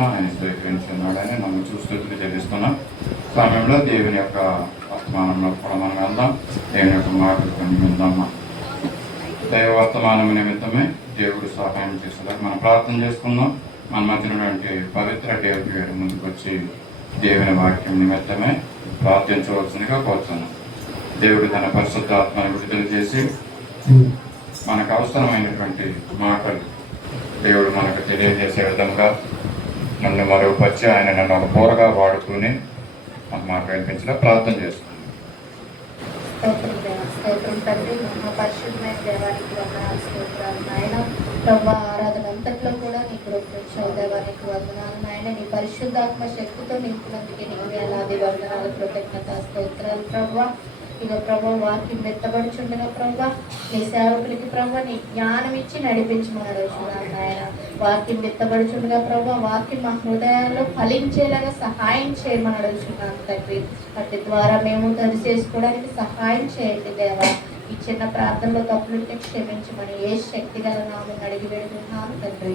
ప్రార్థన ఆయన స్వీకరించున్నాడని మనం చూస్తూ చెల్లిస్తున్నాం. సమయంలో దేవుని యొక్క వర్తమానంలో కూడా మనం వెళ్దాం. దేవుని యొక్క మాటలు కొన్ని విందామా. దైవ వర్తమానం నిమిత్తమే దేవుడు సహాయం చేసేదాకా మనం ప్రార్థన చేసుకుందాం. మన మధ్యనటువంటి పవిత్ర దేవుడి గారి ముందుకు వచ్చి దేవుని వాక్యం నిమిత్తమే ప్రార్థించవలసిందిగా కోరుతున్నాం. దేవుడు తన పరిశుద్ధాత్మను విడుదల చేసి మనకు అవసరమైనటువంటి మాటలు దేవుడు మనకు తెలియజేసే విధంగా నన్ను మరుగుపరిచి ఆయన నన్ను ఒక కూరగా వాడుకుని మన మాట వినిపించడం ప్రార్థన చేస్తున్నాను. ఆరాధన అంతట్లో కూడా నీ కృపణించావు దేవానికి వందనాలు నాయన. నీ పరిశుద్ధాత్మ శక్తితో నింపినందుకే నీకు వేలాది వందనాలు, కృతజ్ఞత స్తోత్రాలు ప్రభా. ఇక ప్రభా వాక్యం మెత్తబడుచుండగా ప్రభా నీ సేవకులకి ప్రభా నీ జ్ఞానం ఇచ్చి నడిపించమని అడుగుతున్నాను నాయన. వాక్యం మెత్తబడుచుండగా ప్రభా వాక్యం మా హృదయాల్లో ఫలించేలాగా సహాయం చేయమని అడుగుతున్నాను తండ్రి. వాటి ద్వారా మేము తడి చేసుకోవడానికి సహాయం చేయండి దేవా. ఈ చిన్న ప్రార్థనలో తప్పులుంటే క్షమించమని ఏ శక్తి గల నామం అడిగి పెడుతున్నాను తండ్రి.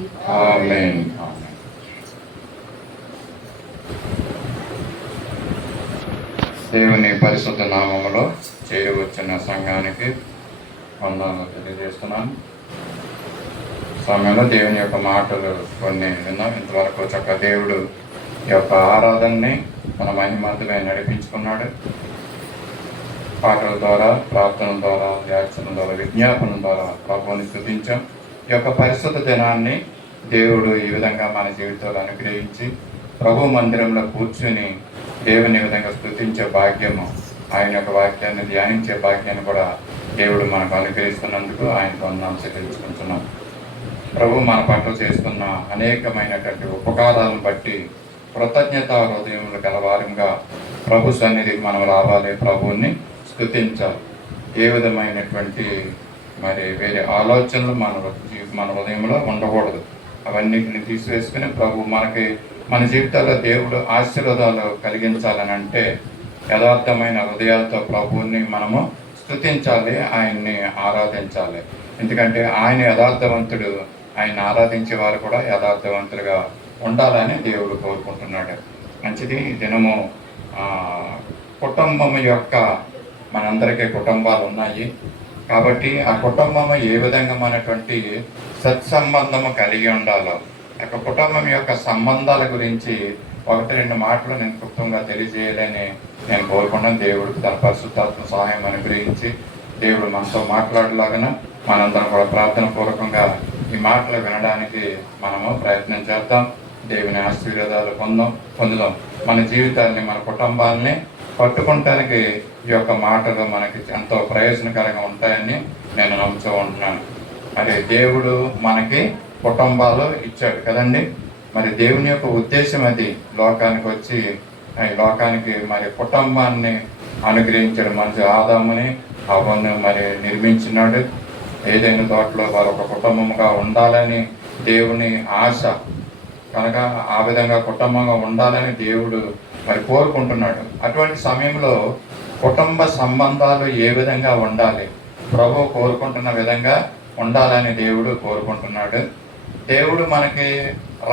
దేవుని పరిశుద్ధ నామములో చేరవచ్చిన సంఘానికి వందనాలు తెలియజేస్తున్నాను. సమయంలో దేవుని యొక్క మాటలు కొన్ని విన్నాం. ఇంతవరకు చక్క దేవుడు యొక్క ఆరాధనని మన మహిమార్థమై నడిపించుకున్నాడు. పాటల ద్వారా, ప్రార్థన ద్వారా, యాచన ద్వారా, విజ్ఞాపన ద్వారా ప్రభువుని స్తుతించాం. ఈ యొక్క పరిశుద్ధ దినాన్ని దేవుడు ఈ విధంగా మన జీవితాలు అనుగ్రహించి ప్రభు మందిరంలో కూర్చుని దేవుని విధంగా స్తుతించే భాగ్యము, ఆయన యొక్క వాక్యాన్ని ధ్యానించే భాగ్యాన్ని కూడా దేవుడు మనకు అనుగ్రహిస్తున్నందుకు ఆయనకు వందనాలు చెల్లించుకుంటున్నాం. ప్రభు మన పట్ల చేస్తున్న అనేకమైనటువంటి ఉపకారాలను బట్టి కృతజ్ఞత హృదయములు గలవారంగా ప్రభు సన్నిధికి మనం రావాలి, ప్రభువుని స్తుతించాలి. ఏ విధమైనటువంటి వేరే ఆలోచనలు మన హృదయంలో ఉండకూడదు. అవన్నిటిని తీసివేసుకుని ప్రభు మనకి మన జీవితాల్లో దేవుడు ఆశీర్వాదాలు కలిగించాలని అంటే యథార్థమైన హృదయాలతో ప్రభువుని మనము స్తుతించాలి, ఆయన్ని ఆరాధించాలి. ఎందుకంటే ఆయన యథార్థవంతుడు. ఆయన ఆరాధించే వారు కూడా యథార్థవంతులుగా ఉండాలని దేవుడు కోరుకుంటున్నాడు. మంచిది. దినము కుటుంబం యొక్క మనందరికీ కుటుంబాలు ఉన్నాయి కాబట్టి ఆ కుటుంబం ఏ విధంగా మనటువంటి సత్సంబంధము కలిగి ఉండాలో, ఒక కుటుంబం యొక్క సంబంధాల గురించి 1-2 మాటలు నేను క్లుప్తంగా తెలియజేయాలని నేను కోరుకున్నాను. దేవుడికి తన పరిశుద్ధాత్మ సహాయం అనుగ్రహించి దేవుడు మనతో మాట్లాడలాగా మనందరం కూడా ప్రార్థన పూర్వకంగా ఈ మాటలు వినడానికి మనము ప్రయత్నం చేద్దాం. దేవుని ఆశీర్వాదాలు పొందుదాం. మన జీవితాన్ని, మన కుటుంబాలని పట్టుకోవటానికి ఈ యొక్క మాటలు మనకి ఎంతో ప్రయోజనకరంగా ఉంటాయని నేను నమ్ముతూ ఉంటున్నాను. మరి దేవుడు మనకి కుటుంబాలు ఇచ్చాడు కదండి. మరి దేవుని యొక్క ఉద్దేశం అది లోకానికి వచ్చి ఈ లోకానికి మరి కుటుంబాన్ని అనుగ్రహించాడు. మంచి ఆదాముని అవ్వను మరి నిర్మించినాడు. ఏదైనా తోటలో వారు ఒక కుటుంబంగా ఉండాలని దేవుని ఆశ కనుక ఆ విధంగా కుటుంబంగా ఉండాలని దేవుడు మరి కోరుకుంటున్నాడు. అటువంటి సమయంలో కుటుంబ సంబంధాలు ఏ విధంగా ఉండాలి, ప్రభు కోరుకుంటున్న విధంగా ఉండాలని దేవుడు కోరుకుంటున్నాడు. దేవుడు మనకి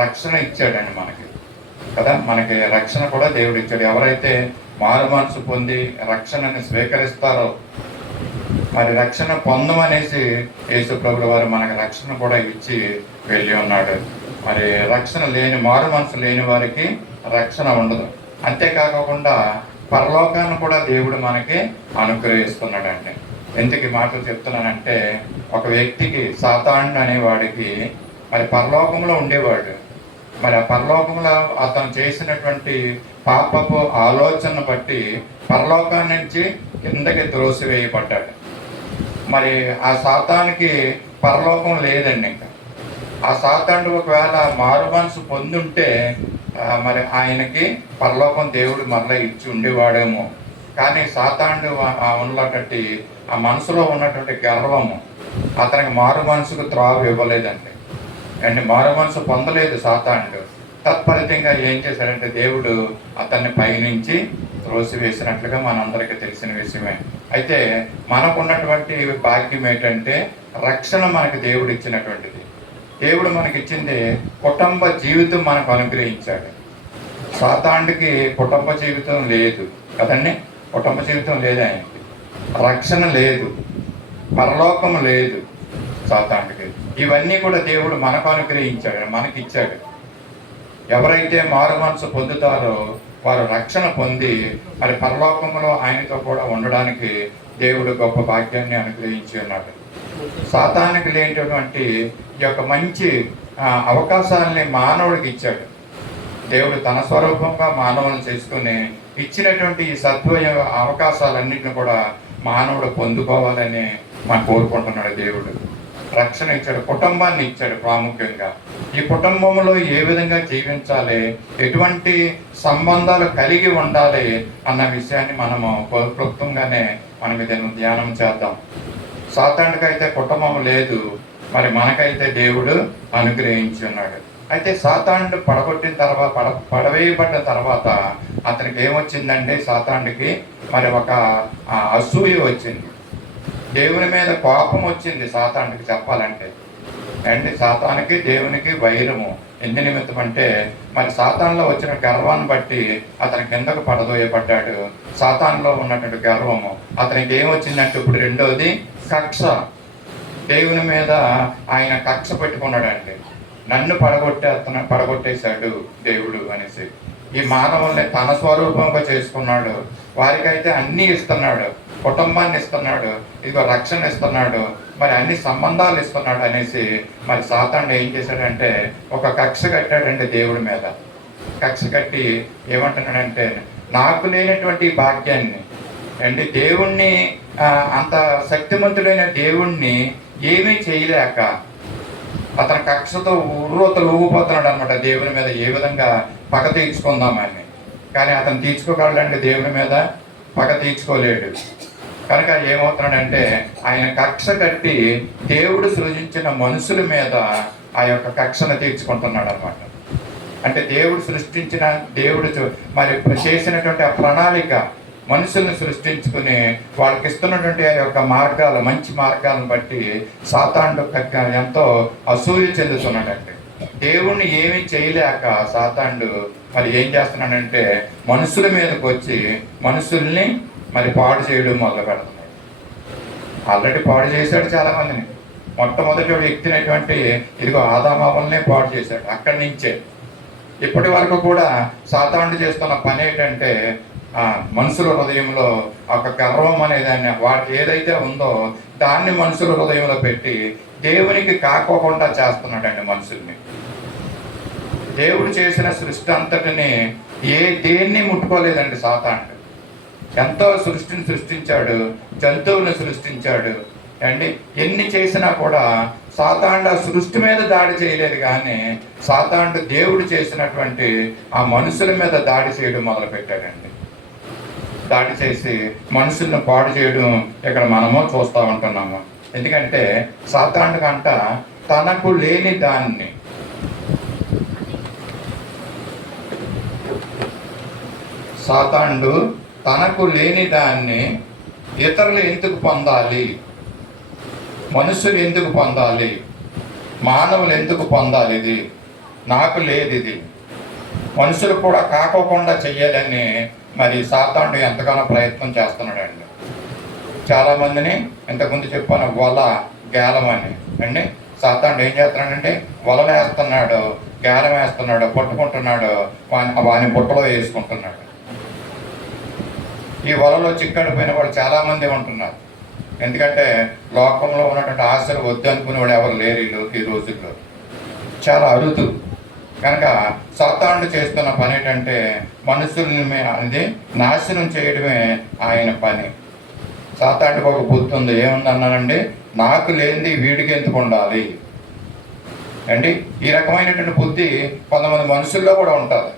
రక్షణ ఇచ్చాడండి మనకి కదా. మనకి రక్షణ కూడా దేవుడు ఇచ్చాడు. ఎవరైతే మారు మనసు పొంది రక్షణని స్వీకరిస్తారో మరి రక్షణ పొందమనేసి యేసు ప్రభుల వారు మనకి రక్షణ కూడా ఇచ్చి వెళ్ళి ఉన్నాడు. మరి రక్షణ లేని, మారు మనసు లేని వారికి రక్షణ ఉండదు. అంతేకాకుండా పరలోకాన్ని కూడా దేవుడు మనకి అనుగ్రహిస్తున్నాడండి. ఎందుకు ఈ మాటలు చెప్తున్నానంటే, ఒక వ్యక్తికి సాతాను అనేవాడికి మరి పరలోకంలో ఉండేవాడు. మరి ఆ పరలోకంలో అతను చేసినటువంటి పాపపు ఆలోచన బట్టి పరలోకాన్ని నుంచి కిందకి త్రోసివేయబడ్డాడు. మరి ఆ సాతానికి పరలోకం లేదండి. ఇంకా ఆ సాతానుడు ఒకవేళ మారు మనసు పొందుంటే మరి ఆయనకి పరలోకం దేవుడు మరలా ఇచ్చి ఉండేవాడేమో. కానీ సాతానుడు ఉన్నటువంటి ఆ మనసులో ఉన్నటువంటి గర్వము అతనికి మారు మనసుకు త్రావు ఇవ్వలేదండి. అంటే మారు మనసు పొందలేదు సాతానుడు. తత్ఫలితంగా ఏం చేశాడంటే దేవుడు అతన్ని పైనుంచి త్రోసివేసినట్లుగా మనందరికీ తెలిసిన విషయమే. అయితే మనకున్నటువంటి భాగ్యం ఏంటంటే రక్షణ మనకి దేవుడు ఇచ్చినటువంటిది. దేవుడు మనకిచ్చింది కుటుంబ జీవితం మనకు అనుగ్రహించాడు. సాతానుడికి కుటుంబ జీవితం లేదు కదండి, కుటుంబ జీవితం లేదు, ఆయనకి రక్షణ లేదు, పరలోకం లేదు సాతానుడికి. ఇవన్నీ కూడా దేవుడు మనకు అనుగ్రహించాడు, మనకిచ్చాడు. ఎవరైతే మారు మనసు పొందుతారో వారు రక్షణ పొంది మరి పరలోకంలో ఆయనతో కూడా ఉండడానికి దేవుడు గొప్ప భాగ్యాన్ని అనుగ్రహించి ఉన్నాడు. సాతానునికి లేనటువంటి ఈ యొక్క మంచి అవకాశాలని మానవుడికి ఇచ్చాడు. దేవుడు తన స్వరూపంగా మానవులను చేసుకుని ఇచ్చినటువంటి ఈ అవకాశాలన్నింటిని కూడా మానవుడు పొందుకోవాలని మనం కోరుకుంటున్నాడు. దేవుడు రక్షణ ఇచ్చాడు, కుటుంబాన్ని ఇచ్చాడు. ప్రాముఖ్యంగా ఈ కుటుంబంలో ఏ విధంగా జీవించాలి, ఎటువంటి సంబంధాలు కలిగి ఉండాలి అన్న విషయాన్ని మనము క్లుప్తంగానే మనం దీన్ని ధ్యానం చేద్దాం. సాతానుడికైతే కుటుంబం లేదు, మరి మనకైతే దేవుడు అనుగ్రహించి ఉన్నాడు. అయితే సాతానుడు పడగొట్టిన తర్వాత పడవేయబడ్డ తర్వాత అతనికి ఏమొచ్చిందంటే, సాతానుడికి మరి ఒక అసూయ వచ్చింది, దేవుని మీద కోపం వచ్చింది సాతానుడికి చెప్పాలంటే. అండ్ సాతానుకి దేవునికి వైరము ఎందు నిమిత్తం అంటే, మరి సాతానులో వచ్చిన గర్వాన్ని బట్టి అతని కిందకు పడదోయబడ్డాడు. సాతానులో ఉన్నటువంటి గర్వము అతనికి ఏమొచ్చిందంటే, ఇప్పుడు రెండోది కక్ష. దేవుని మీద ఆయన కక్ష పెట్టుకున్నాడండి. నన్ను పడగొట్టేశాడు దేవుడు అనేసి. ఈ మానవుల్ని తన స్వరూపంగా చేసుకున్నాడు. వారికైతే అన్నీ ఇస్తున్నాడు, కుటుంబాన్ని ఇస్తున్నాడు, ఇదిగో రక్షణ ఇస్తున్నాడు, మరి అన్ని సంబంధాలు ఇస్తున్నాడు అనేసి మరి సాతానుడు ఏం చేశాడంటే ఒక కక్ష కట్టాడండి దేవుడి మీద. కక్ష కట్టి ఏమంటున్నాడంటే, నాకు లేనటువంటి భాగ్యాన్ని అండి, దేవుణ్ణి అంత శక్తిమంతుడైన దేవుణ్ణి ఏమీ చేయలేక అతని కక్షతో ఉర్రోతలు ఊగిపోతున్నాడు అనమాట దేవుని మీద. ఏ విధంగా పగ తీర్చుకుందామని, కానీ అతను తీర్చుకోగలడండి, దేవుని మీద పగ తీర్చుకోలేడు. కనుక ఏమవుతున్నాడంటే ఆయన కక్ష కట్టి దేవుడు సృజించిన మనుషుల మీద ఆ యొక్క కక్షను తీర్చుకుంటున్నాడు అనమాట. అంటే దేవుడు మరి చేసినటువంటి ఆ ప్రణాళిక, మనుషుల్ని సృష్టించుకుని వాళ్ళకి ఇస్తున్నటువంటి ఆ యొక్క మార్గాలు, మంచి మార్గాలను బట్టి సాతానుడు ఎంతో అసూయ చెందుతున్నాడంటే, దేవుణ్ణి ఏమీ చేయలేక సాతానుడు మరి ఏం చేస్తున్నాడంటే మనుషుల మీదకి వచ్చి మనుషుల్ని మరి పాడు చేయడం మొదలు పెడుతున్నాడు. ఆల్రెడీ పాడు చేశాడు చాలా మందిని. మొట్టమొదటి వ్యక్తినటువంటి ఇదిగో ఆదామావల్నే పాడు చేశాడు. అక్కడి నుంచే ఇప్పటి వరకు కూడా సాతానుడు చేస్తున్న పని ఏంటంటే, మనుషుల హృదయంలో ఒక గర్వం అనేదాన్ని, వాటికి ఏదైతే ఉందో దాన్ని మనుషుల హృదయంలో పెట్టి దేవునికి కాకోకుండా చేస్తున్నాడండి మనుషుల్ని. దేవుడు చేసిన సృష్టి అంతటిని దేన్ని ముట్టుకోలేదండి సాతానుడు. ఎంతో సృష్టిని సృష్టించాడు, జంతువులను సృష్టించాడు అండి. ఎన్ని చేసినా కూడా సాతానుడు ఆ సృష్టి మీద దాడి చేయలేదు, కానీ సాతానుడు దేవుడు చేసినటువంటి ఆ మనుషుల మీద దాడి చేయడం మొదలు పెట్టాడండి. దాడి చేసి మనుషులను పాడు చేయడం ఇక్కడ మనము చూస్తూ ఉంటున్నాము. ఎందుకంటే సాతానుడు కంట తనకు లేని దాన్ని, సాతానుడు తనకు లేని దాన్ని ఇతరులు ఎందుకు పొందాలి, మనుషులు ఎందుకు పొందాలి, మానవులు ఎందుకు పొందాలి, ఇది నాకు లేదు, ఇది మనుషులు కూడా కాకోకుండా చెయ్యాలని మరి సాతానుడు ఎంతగానో ప్రయత్నం చేస్తున్నాడండి. చాలామందిని ఇంతకుముందు చెప్పాను, వల గేలం అని అండి. సాతానుడు ఏం చేస్తున్నాడంటే వలలు వేస్తున్నాడు, గేలం వేస్తున్నాడు, పట్టుకుంటున్నాడు, వాని బుట్టలో వేసుకుంటున్నాడు. ఈ వలలో చిక్కడిపోయిన వాళ్ళు చాలామంది ఉంటున్నారు. ఎందుకంటే లోకంలో ఉన్నటువంటి ఆశలు వద్దు అనుకునేవాడు ఎవరు లేరు ఈ రోజుల్లో, చాలా అరుదు. కనుక సాతానుడు చేస్తున్న పని ఏంటంటే మనుషుల్ని అనేది నాశనం చేయడమే ఆయన పని. సాతానుడికి ఒక బుద్ధి ఉంది, ఏముందన్నానండి, నాకు లేనిది వీడికి ఎందుకు ఉండాలి అండి. ఈ రకమైనటువంటి బుద్ధి కొంతమంది మనుషుల్లో కూడా ఉంటుంది.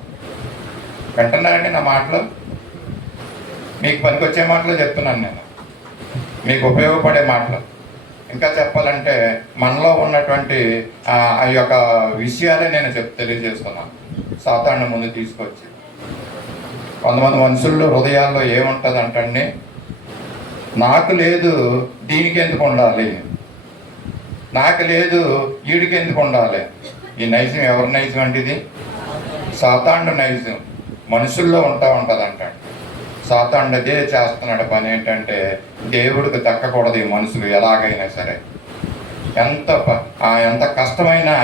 వింటున్నారండి నా మాటలు? మీకు పనికొచ్చే మాటలు చెప్తున్నాను నేను, మీకు ఉపయోగపడే మాటలు. ఇంకా చెప్పాలంటే మనలో ఉన్నటువంటి ఆ యొక్క విషయాలే నేను తెలియజేస్తున్నాను సాతానుడు ముందు తీసుకొచ్చి. కొంతమంది మనుషుల్లో హృదయాల్లో ఏముంటుంది అంటండి, నాకు లేదు దీనికి ఎందుకు ఉండాలి, నాకు లేదు వీడికి ఎందుకు ఉండాలి. ఈ నైజం ఎవరి నైజం అంటే ఇది సాతాండు నైజం మనుషుల్లో ఉంటుంది అంటాడు. సాతాండు అదే చేస్తున్నాడు పని ఏంటంటే దేవుడికి దక్కకూడదు ఈ మనుషులు ఎలాగైనా సరే. ఎంత కష్టమైనా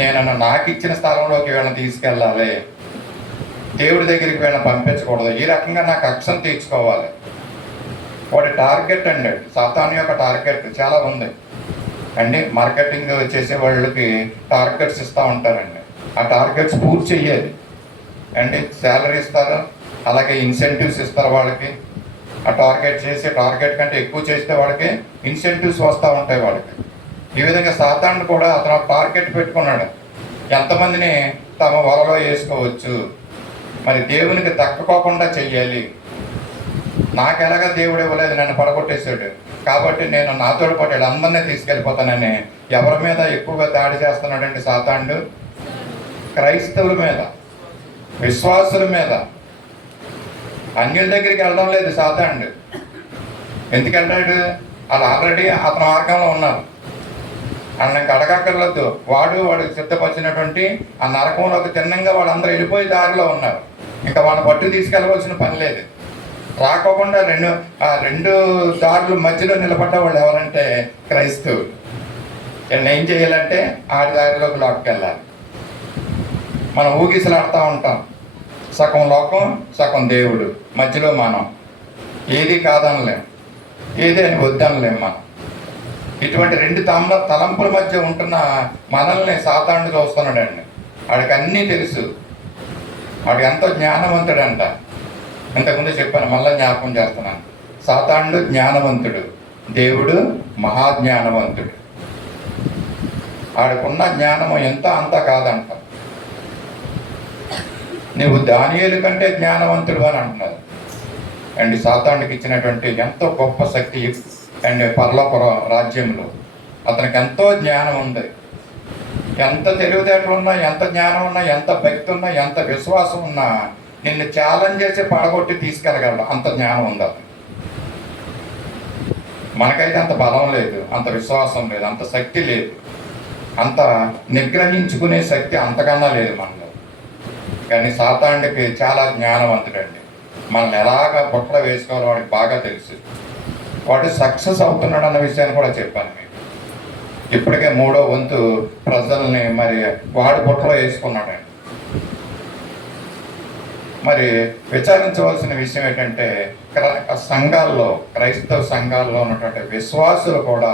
నేను నాకు ఇచ్చిన స్థలంలోకి వీళ్ళని తీసుకెళ్ళాలి, దేవుడి దగ్గరికి వీళ్ళని పంపించకూడదు, ఈ రకంగా నాకు కక్షను తీర్చుకోవాలి. వాడి టార్గెట్ అండి, సాతాను యొక్క టార్గెట్ చాలా ఉంది అండి. మార్కెటింగ్ చేసే వాళ్ళకి టార్గెట్స్ ఇస్తూ ఉంటారండి. ఆ టార్గెట్స్ పూర్తి చెయ్యాలి అండి. శాలరీ ఇస్తారు, అలాగే ఇన్సెంటివ్స్ ఇస్తారు వాళ్ళకి. ఆ టార్గెట్ కంటే ఎక్కువ చేస్తే వాళ్ళకి ఇన్సెంటివ్స్ వస్తూ ఉంటాయి వాళ్ళకి. ఈ విధంగా సాతాను కూడా అతను టార్గెట్ పెట్టుకున్నాడు, ఎంతమందిని తమ వలలో వేసుకోవచ్చు, మరి దేవునికి దక్కకోకుండా చెయ్యాలి. నాకు ఎలాగా దేవుడు ఇవ్వలేదు, నన్ను పడగొట్టేశాడు కాబట్టి నేను నాతో పాటు అందరినీ తీసుకెళ్ళిపోతానని ఎవరి మీద ఎక్కువగా దాడి చేస్తున్నాడంటే సాతానుడు క్రైస్తవుల మీద, విశ్వాసుల మీద. అన్యుల దగ్గరికి వెళ్ళడం లేదు సాతానుడు. ఎందుకు వెళ్ళాడు? వాళ్ళు ఆల్రెడీ అతని మార్గంలో ఉన్నారు, అన్నకి అడగక్కర్లేదు. వాడికి సిద్ధపరిచినటువంటి ఆ నరకంలోకి తిన్నంగా వాళ్ళందరూ వెళ్ళిపోయి దారిలో ఉన్నారు. ఇంకా వాళ్ళని పట్టు తీసుకెళ్ళవలసిన పని లేదు. రాకోకుండా రెండు దారులు మధ్యలో నిలబడ్డ వాళ్ళు ఎవరంటే క్రైస్తవులు. వీళ్ళని ఏం చేయాలంటే ఆడి దారిలోకి లాక్కెళ్ళాలి. మనం ఊగిసలాడుతూ ఉంటాం, సగం లోకం సగం దేవుడు, మధ్యలో మనం ఏది కాదనలేం, ఏది అని వద్దనలేం. మనం ఇటువంటి రెండు తలంపుల మధ్య ఉంటున్న మనల్ని సాతానుడు చూస్తున్నాడండి. వాడికి అన్నీ తెలుసు, వాడు ఎంతో జ్ఞానవంతుడంట. ఇంతకుముందు చెప్పాను, మళ్ళీ జ్ఞాపకం చేస్తున్నాను. సాతానుడు జ్ఞానవంతుడు, దేవుడు మహాజ్ఞానవంతుడు. ఆడుకున్న జ్ఞానము ఎంత అంత కాదంట. నువ్వు దానియేలు కంటే జ్ఞానవంతుడు అని అంటున్నారు అండి. సాతానుడికి ఇచ్చినటువంటి ఎంతో గొప్ప శక్తి అండ్ పరలోక రాజ్యంలో అతనికి ఎంతో జ్ఞానం ఉంది. ఎంత తెలివితేటలు ఉన్నా, ఎంత జ్ఞానం ఉన్నా, ఎంత భక్తి ఉన్నా, ఎంత విశ్వాసం ఉన్నా నిన్ను ఛాలెంజ్ చేసి పడగొట్టి తీసుకెళ్ళగలడు, అంత జ్ఞానం ఉంది అతను. మనకైతే అంత బలం లేదు, అంత విశ్వాసం లేదు, అంత శక్తి లేదు, అంత నిగ్రహించుకునే శక్తి అంతకన్నా లేదు మనలో. కానీ సాతానుడికి చాలా జ్ఞానవంతుడండి. మనల్ని ఎలాగ బుట్టలో వేసుకోవాలో వాడికి బాగా తెలుసు. వాడు సక్సెస్ అవుతున్నాడు అన్న విషయాన్ని కూడా చెప్పాను మీకు. ఇప్పటికే 3వ వంతు ప్రజల్ని మరి వాడు బుట్టలో వేసుకున్నాడండి. మరి విచారించవలసిన విషయం ఏంటంటే సంఘాల్లో, క్రైస్తవ సంఘాల్లో ఉన్నటువంటి విశ్వాసులు కూడా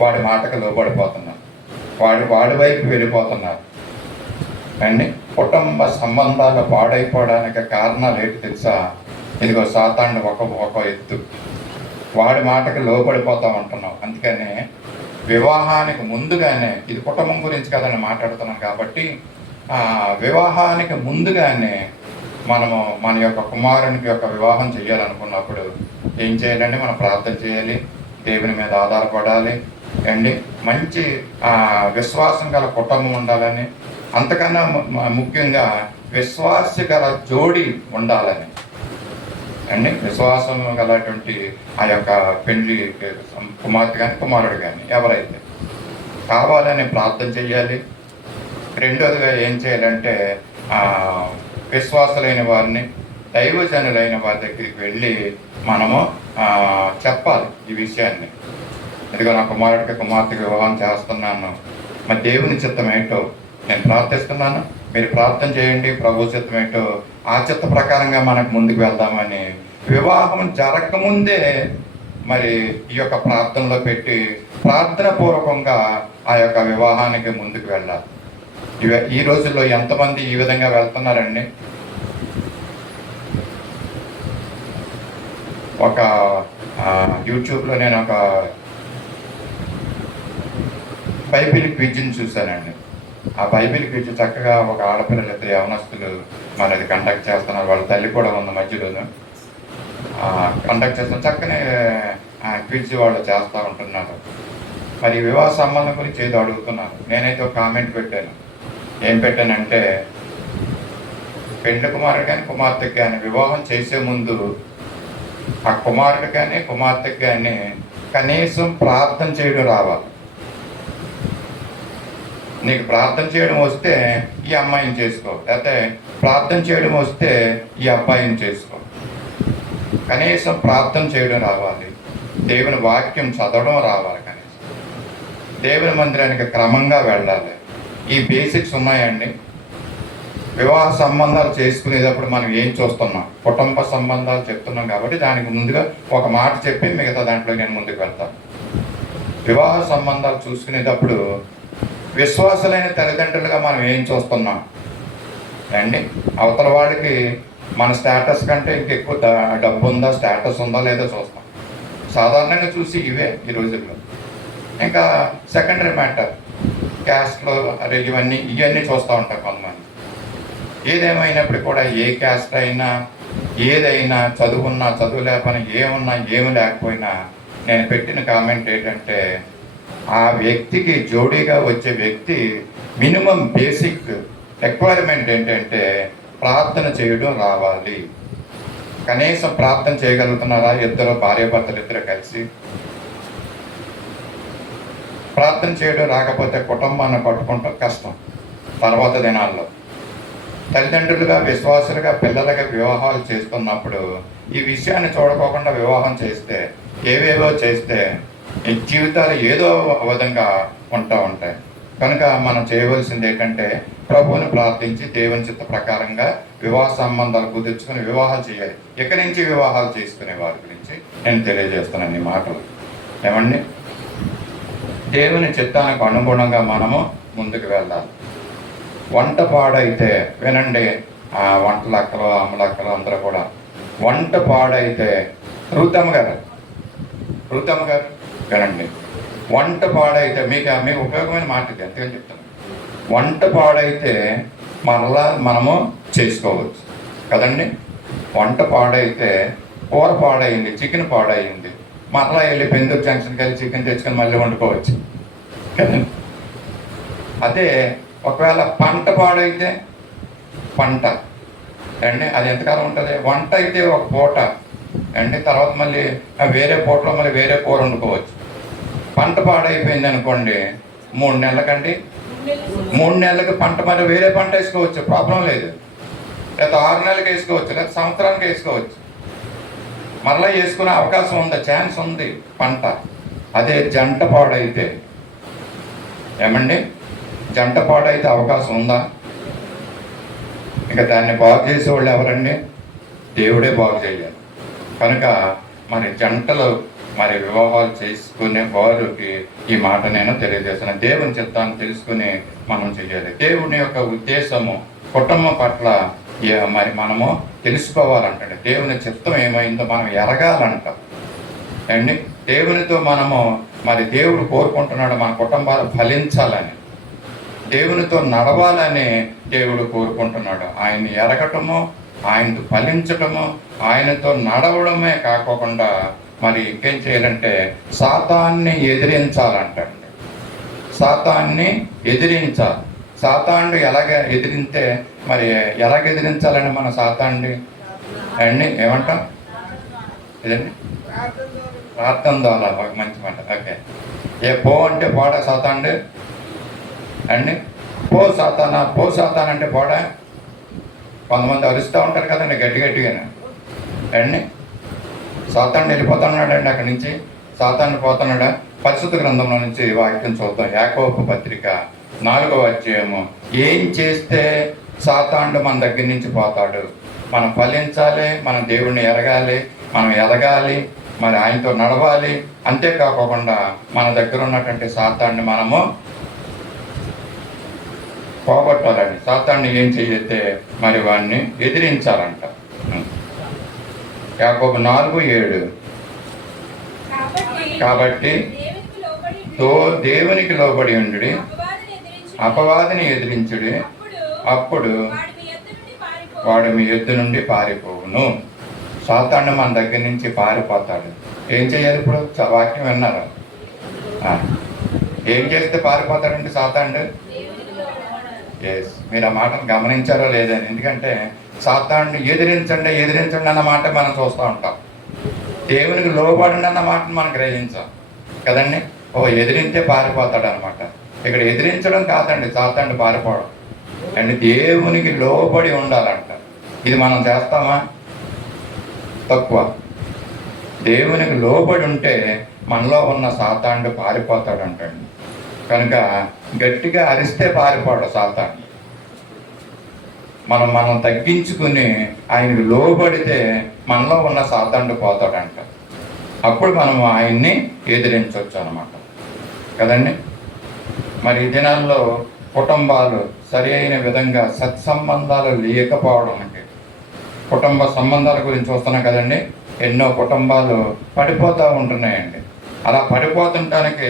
వాడి మాటకు లోబడిపోతున్నారు, వాడి వైపు వెళ్ళిపోతున్నారు అండి. కుటుంబ సంబంధాలు పాడైపోవడానికి కారణాలు ఏంటి తెలుసా? ఇదిగో సాతానుడు ఒక ఎత్తు, వాడి మాటకి లోబడిపోతూ ఉంటున్నాం. అందుకనే వివాహానికి ముందుగానే, ఇది కుటుంబం గురించి కదని మాట్లాడుతున్నాం కాబట్టి వివాహానికి ముందుగానే మనము మన యొక్క కుమారునికి యొక్క వివాహం చేయాలనుకున్నప్పుడు ఏం చేయాలండి? మనం ప్రార్థన చేయాలి, దేవుని మీద ఆధారపడాలి అండి. మంచి విశ్వాసం గల కుటుంబం ఉండాలని, అంతకన్నా ముఖ్యంగా విశ్వాస గల జోడి ఉండాలని అండి. విశ్వాసం గలటువంటి ఆ యొక్క పెళ్లి కుమార్తె కానీ కుమారుడు కానీ ఎవరైతే కావాలని ప్రార్థన చేయాలి. రెండోదిగా ఏం చేయాలంటే విశ్వాసులైన వారిని, దైవజనులైన వారి దగ్గరికి వెళ్ళి మనము చెప్పాలి ఈ విషయాన్ని. ఇదిగో నా కుమార్తెకి వివాహం చేస్తున్నాను, మరి దేవుని చిత్తం ఏంటో నేను ప్రార్థిస్తున్నాను, మీరు ప్రార్థన చేయండి, ప్రభు చిత్తం ఏంటో ఆ చిత్త ప్రకారంగా మనకు ముందుకు వెళ్దామని వివాహం జరగకముందే మరి ఈ యొక్క ప్రార్థనలో పెట్టి ప్రార్థన పూర్వకంగా ఆ యొక్క వివాహానికి ముందుకు వెళ్ళాలి. ఈ రోజుల్లో ఎంతమంది ఈ విధంగా వెళ్తున్నారండి? ఒక యూట్యూబ్లో నేను ఒక బైబిల్ క్విజ్ని చూశానండి. ఆ బైబిల్ క్విజ్ చక్కగా ఒక ఆడపిల్లలు, ఇద్దరు యవనస్తులు మరి అది కండక్ట్ చేస్తున్నారు. వాళ్ళ తల్లి కూడా ఉన్న మధ్యలోను కండక్ట్ చేస్తున్న చక్కనే క్విజ్ వాళ్ళు చేస్తూ ఉంటున్నారు. మరి వివాహ సంబంధం గురించి ఏదో అడుగుతున్నారు. నేనైతే ఒక కామెంట్ పెట్టాను. ఏం పెట్టానంటే, పెండ్లి కుమారుడు కానీ కుమార్తెకి కానీ వివాహం చేసే ముందు ఆ కుమారుడు కానీ కుమార్తెకి కానీ కనీసం ప్రార్థన చేయడం రావాలి. నీకు ప్రార్థన చేయడం వస్తే ఈ అమ్మాయిని చేసుకో, లేకపోతే ప్రార్థన చేయడం వస్తే ఈ అబ్బాయిని చేసుకో. కనీసం ప్రార్థన చేయడం రావాలి, దేవుని వాక్యం చదవడం రావాలి, కనీసం దేవుని మందిరానికి క్రమంగా వెళ్ళాలి. ఈ బేసిక్స్ ఉన్నాయండి. వివాహ సంబంధాలు చేసుకునేటప్పుడు మనం ఏం చూస్తున్నాం? కుటుంబ సంబంధాలు చెప్తున్నాం కాబట్టి దానికి ముందుగా ఒక మాట చెప్పి మిగతా దాంట్లో నేను ముందుకు వెళ్తాను. వివాహ సంబంధాలు చూసుకునేటప్పుడు విశ్వాసులైన తల్లిదండ్రులుగా మనం ఏం చూస్తున్నాం అండి? అవతల వాడికి మన స్టేటస్ కంటే ఇంకెక్కువ డబ్బు ఉందా, స్టేటస్ ఉందా లేదా చూస్తాం. సాధారణంగా చూసి ఇవే ఈ రోజుల్లో. ఇంకా సెకండరీ మ్యాటర్ క్యాస్ట్లో అరే ఇవన్నీ చూస్తూ ఉంటారు కొంతమంది. ఏదేమైనప్పుడు కూడా ఏ క్యాస్ట్ అయినా ఏదైనా చదువున్నా చదువు లేకపోయినా ఏమున్నా ఏమి లేకపోయినా నేను పెట్టిన కామెంట్ ఏంటంటే ఆ వ్యక్తికి జోడీగా వచ్చే వ్యక్తి మినిమం బేసిక్ రిక్వైర్మెంట్ ఏంటంటే ప్రార్థన చేయడం రావాలి. కనీసం ప్రార్థన చేయగలుగుతున్నారా? ఇద్దరు భార్యాభర్తలు ఇద్దరు కలిసి ప్రార్థన చేయడం రాకపోతే కుటుంబాన్ని పట్టుకుంటాం కష్టం. తర్వాత దినాల్లో తల్లిదండ్రులుగా విశ్వాసులుగా పిల్లలుగా వివాహాలు చేస్తున్నప్పుడు ఈ విషయాన్ని చూడకోకుండా వివాహం చేస్తే ఏవేవో చేస్తే ఈ జీవితాలు ఏదో విధంగా ఉంటాయి. కనుక మనం చేయవలసింది ఏంటంటే ప్రభువుని ప్రార్థించి దేవుని చిత్త ప్రకారంగా వివాహ సంబంధాలు కుదుర్చుకుని వివాహాలు చేయాలి. ఇక్కడి నుంచి వివాహాలు చేసుకునే వారి గురించి నేను తెలియజేస్తున్నాను ఈ మాటలు. ఏమండి, దేవుని చిత్తానికి అనుగుణంగా మనము ముందుకు వెళ్ళాలి. వంట పాడైతే వినండి, ఆ వంటలక్కలు అమ్మలక్కలు అందరూ కూడా వంట పాడైతే రూతమ్మ గారు వినండి, వంట పాడైతే మీకు ఉపయోగమైన మాట ఇది, ఎంతగాని చెప్తాను. వంట పాడైతే మరలా మనము చేసుకోవచ్చు కదండి. వంట పాడైతే కూర పాడైంది, చికెన్ పాడైంది, మరలా వెళ్ళి పెందూరు జంక్షన్కి వెళ్ళి చికెన్ తెచ్చుకొని మళ్ళీ వండుకోవచ్చు కదండి. అదే ఒకవేళ పంట పాడైతే పంట అండి అది ఎంతకాలం ఉంటుంది? వంట అయితే ఒక పూట అండి, తర్వాత మళ్ళీ వేరే పూటలో మళ్ళీ వేరే కూర వండుకోవచ్చు. పంట పాడైపోయింది అనుకోండి 3 నెలలకండి, 3 నెలలకి పంట మళ్ళీ వేరే పంట వేసుకోవచ్చు, ప్రాబ్లం లేదు. లేదా 6 నెలలకు వేసుకోవచ్చు, లేదా సంవత్సరానికి వేసుకోవచ్చు. మరలా వేసుకునే అవకాశం ఉంది, ఛాన్స్ ఉంది పంట. అదే జంట పాడైతే ఏమండి, జంట పాడైతే అవకాశం ఉందా? ఇంకా దాన్ని బాగు చేసేవాళ్ళు ఎవరండి? దేవుడే బాగు చేయాలి. కనుక మరి జంటలు మరి వివాహాలు చేసుకునే వారికి ఈ మాట నేను తెలియజేస్తున్నాను. దేవుని చిత్తాన్ని తెలుసుకుని మనం చేయాలి. దేవుని యొక్క ఉద్దేశము కుటుంబం పట్ల మరి మనము తెలుసుకోవాలంటే దేవుని చిత్తం ఏమైందో మనం ఎరగాలంట అండి. దేవునితో మనము మరి దేవుడు కోరుకుంటున్నాడు మన కుటుంబాలు ఫలించాలని, దేవునితో నడవాలని దేవుడు కోరుకుంటున్నాడు. ఆయన్ని ఎరగటము, ఆయనతో ఫలించటము, ఆయనతో నడవడమే కాకుండా మరి ఇంకేం చేయాలంటే సాతాన్ని ఎదిరించాలంటండి. సాతాన్ని ఎదిరించాలి. సాతాను ఎలాగ ఎదిరితే మరి ఎలాగ ఎదిరించాలని మన సాతాన్ని అండి ఏమంటాం? ఇదండి ప్రార్థన ద్వారా. ఒక మంచి మాట. ఓకే, ఏ పో అంటే పోడా సాతాండు అండి, పో సాతాన్ అంటే పోడా. కొంతమంది అరుస్తూ ఉంటారు కదండి గట్టిగానే అండి. సాతాను వెళ్ళిపోతున్నాడండి అక్కడి నుంచి, సాతాను పోతున్నాడా? పరిశుద్ధ గ్రంథంలో నుంచి వాక్యం చూద్దాం. యాకోబు పత్రిక 4వ అధ్యాయము. ఏం చేస్తే సాతాను మన దగ్గర నుంచి పోతాడు? మనం ఫలించాలి, మనం దేవుణ్ణి ఎరగాలి, మనం ఎదగాలి, మరి ఆయనతో నడవాలి. అంతేకాకుండా మన దగ్గర ఉన్నటువంటి సాతాన్ని మనము పోగొట్టాలండి. సాతాన్ని ఏం చేస్తే మరి వాడిని ఎదిరించాలంట. యాకోబు 4:7. కాబట్టి దేవునికి లోబడి ఉండు, అపవాదిని ఎదిరించుడి, అప్పుడు వాడు మీ యొద్ద నుండి పారిపోవును. సాతాను మన దగ్గర నుంచి పారిపోతాడు. ఏం చేయాలి? ఇప్పుడు వాక్యం విన్నారు. ఏం చేస్తే పారిపోతాడండి సాతాను? ఎస్, మీరు ఆ మాటను గమనించారో లేదని. ఎందుకంటే సాతాను ఎదిరించండి అన్న మాట మనం చూస్తూ ఉంటాం. దేవునికి లోబడండి అన్న మాటను మనం గ్రహించాం కదండి. ఎదిరింతే పారిపోతాడు అనమాట. ఇక్కడ ఎదిరించడం కాదండి సాతాను పారిపోవడం అండ్ దేవునికి లోబడి ఉండాలంట. ఇది మనం చేస్తామా? తక్కువ. దేవునికి లోబడి ఉంటే మనలో ఉన్న సాతాను పారిపోతాడంటండి. కనుక గట్టిగా అరిస్తే పారిపోడు సాతాను. మనం తగ్గించుకుని ఆయనకు లోబడితే మనలో ఉన్న సాతాను పోతాడంట. అప్పుడు మనం ఆయన్ని ఎదిరించవచ్చు అన్నమాట కదండి. మరి ఈ దినాల్లో కుటుంబాలు సరి అయిన విధంగా సత్సంబంధాలు లేకపోవడం, అంటే కుటుంబ సంబంధాల గురించి చూస్తున్నాం కదండి. ఎన్నో కుటుంబాలు పడిపోతూ ఉంటున్నాయండి. అలా పడిపోతుంటానికి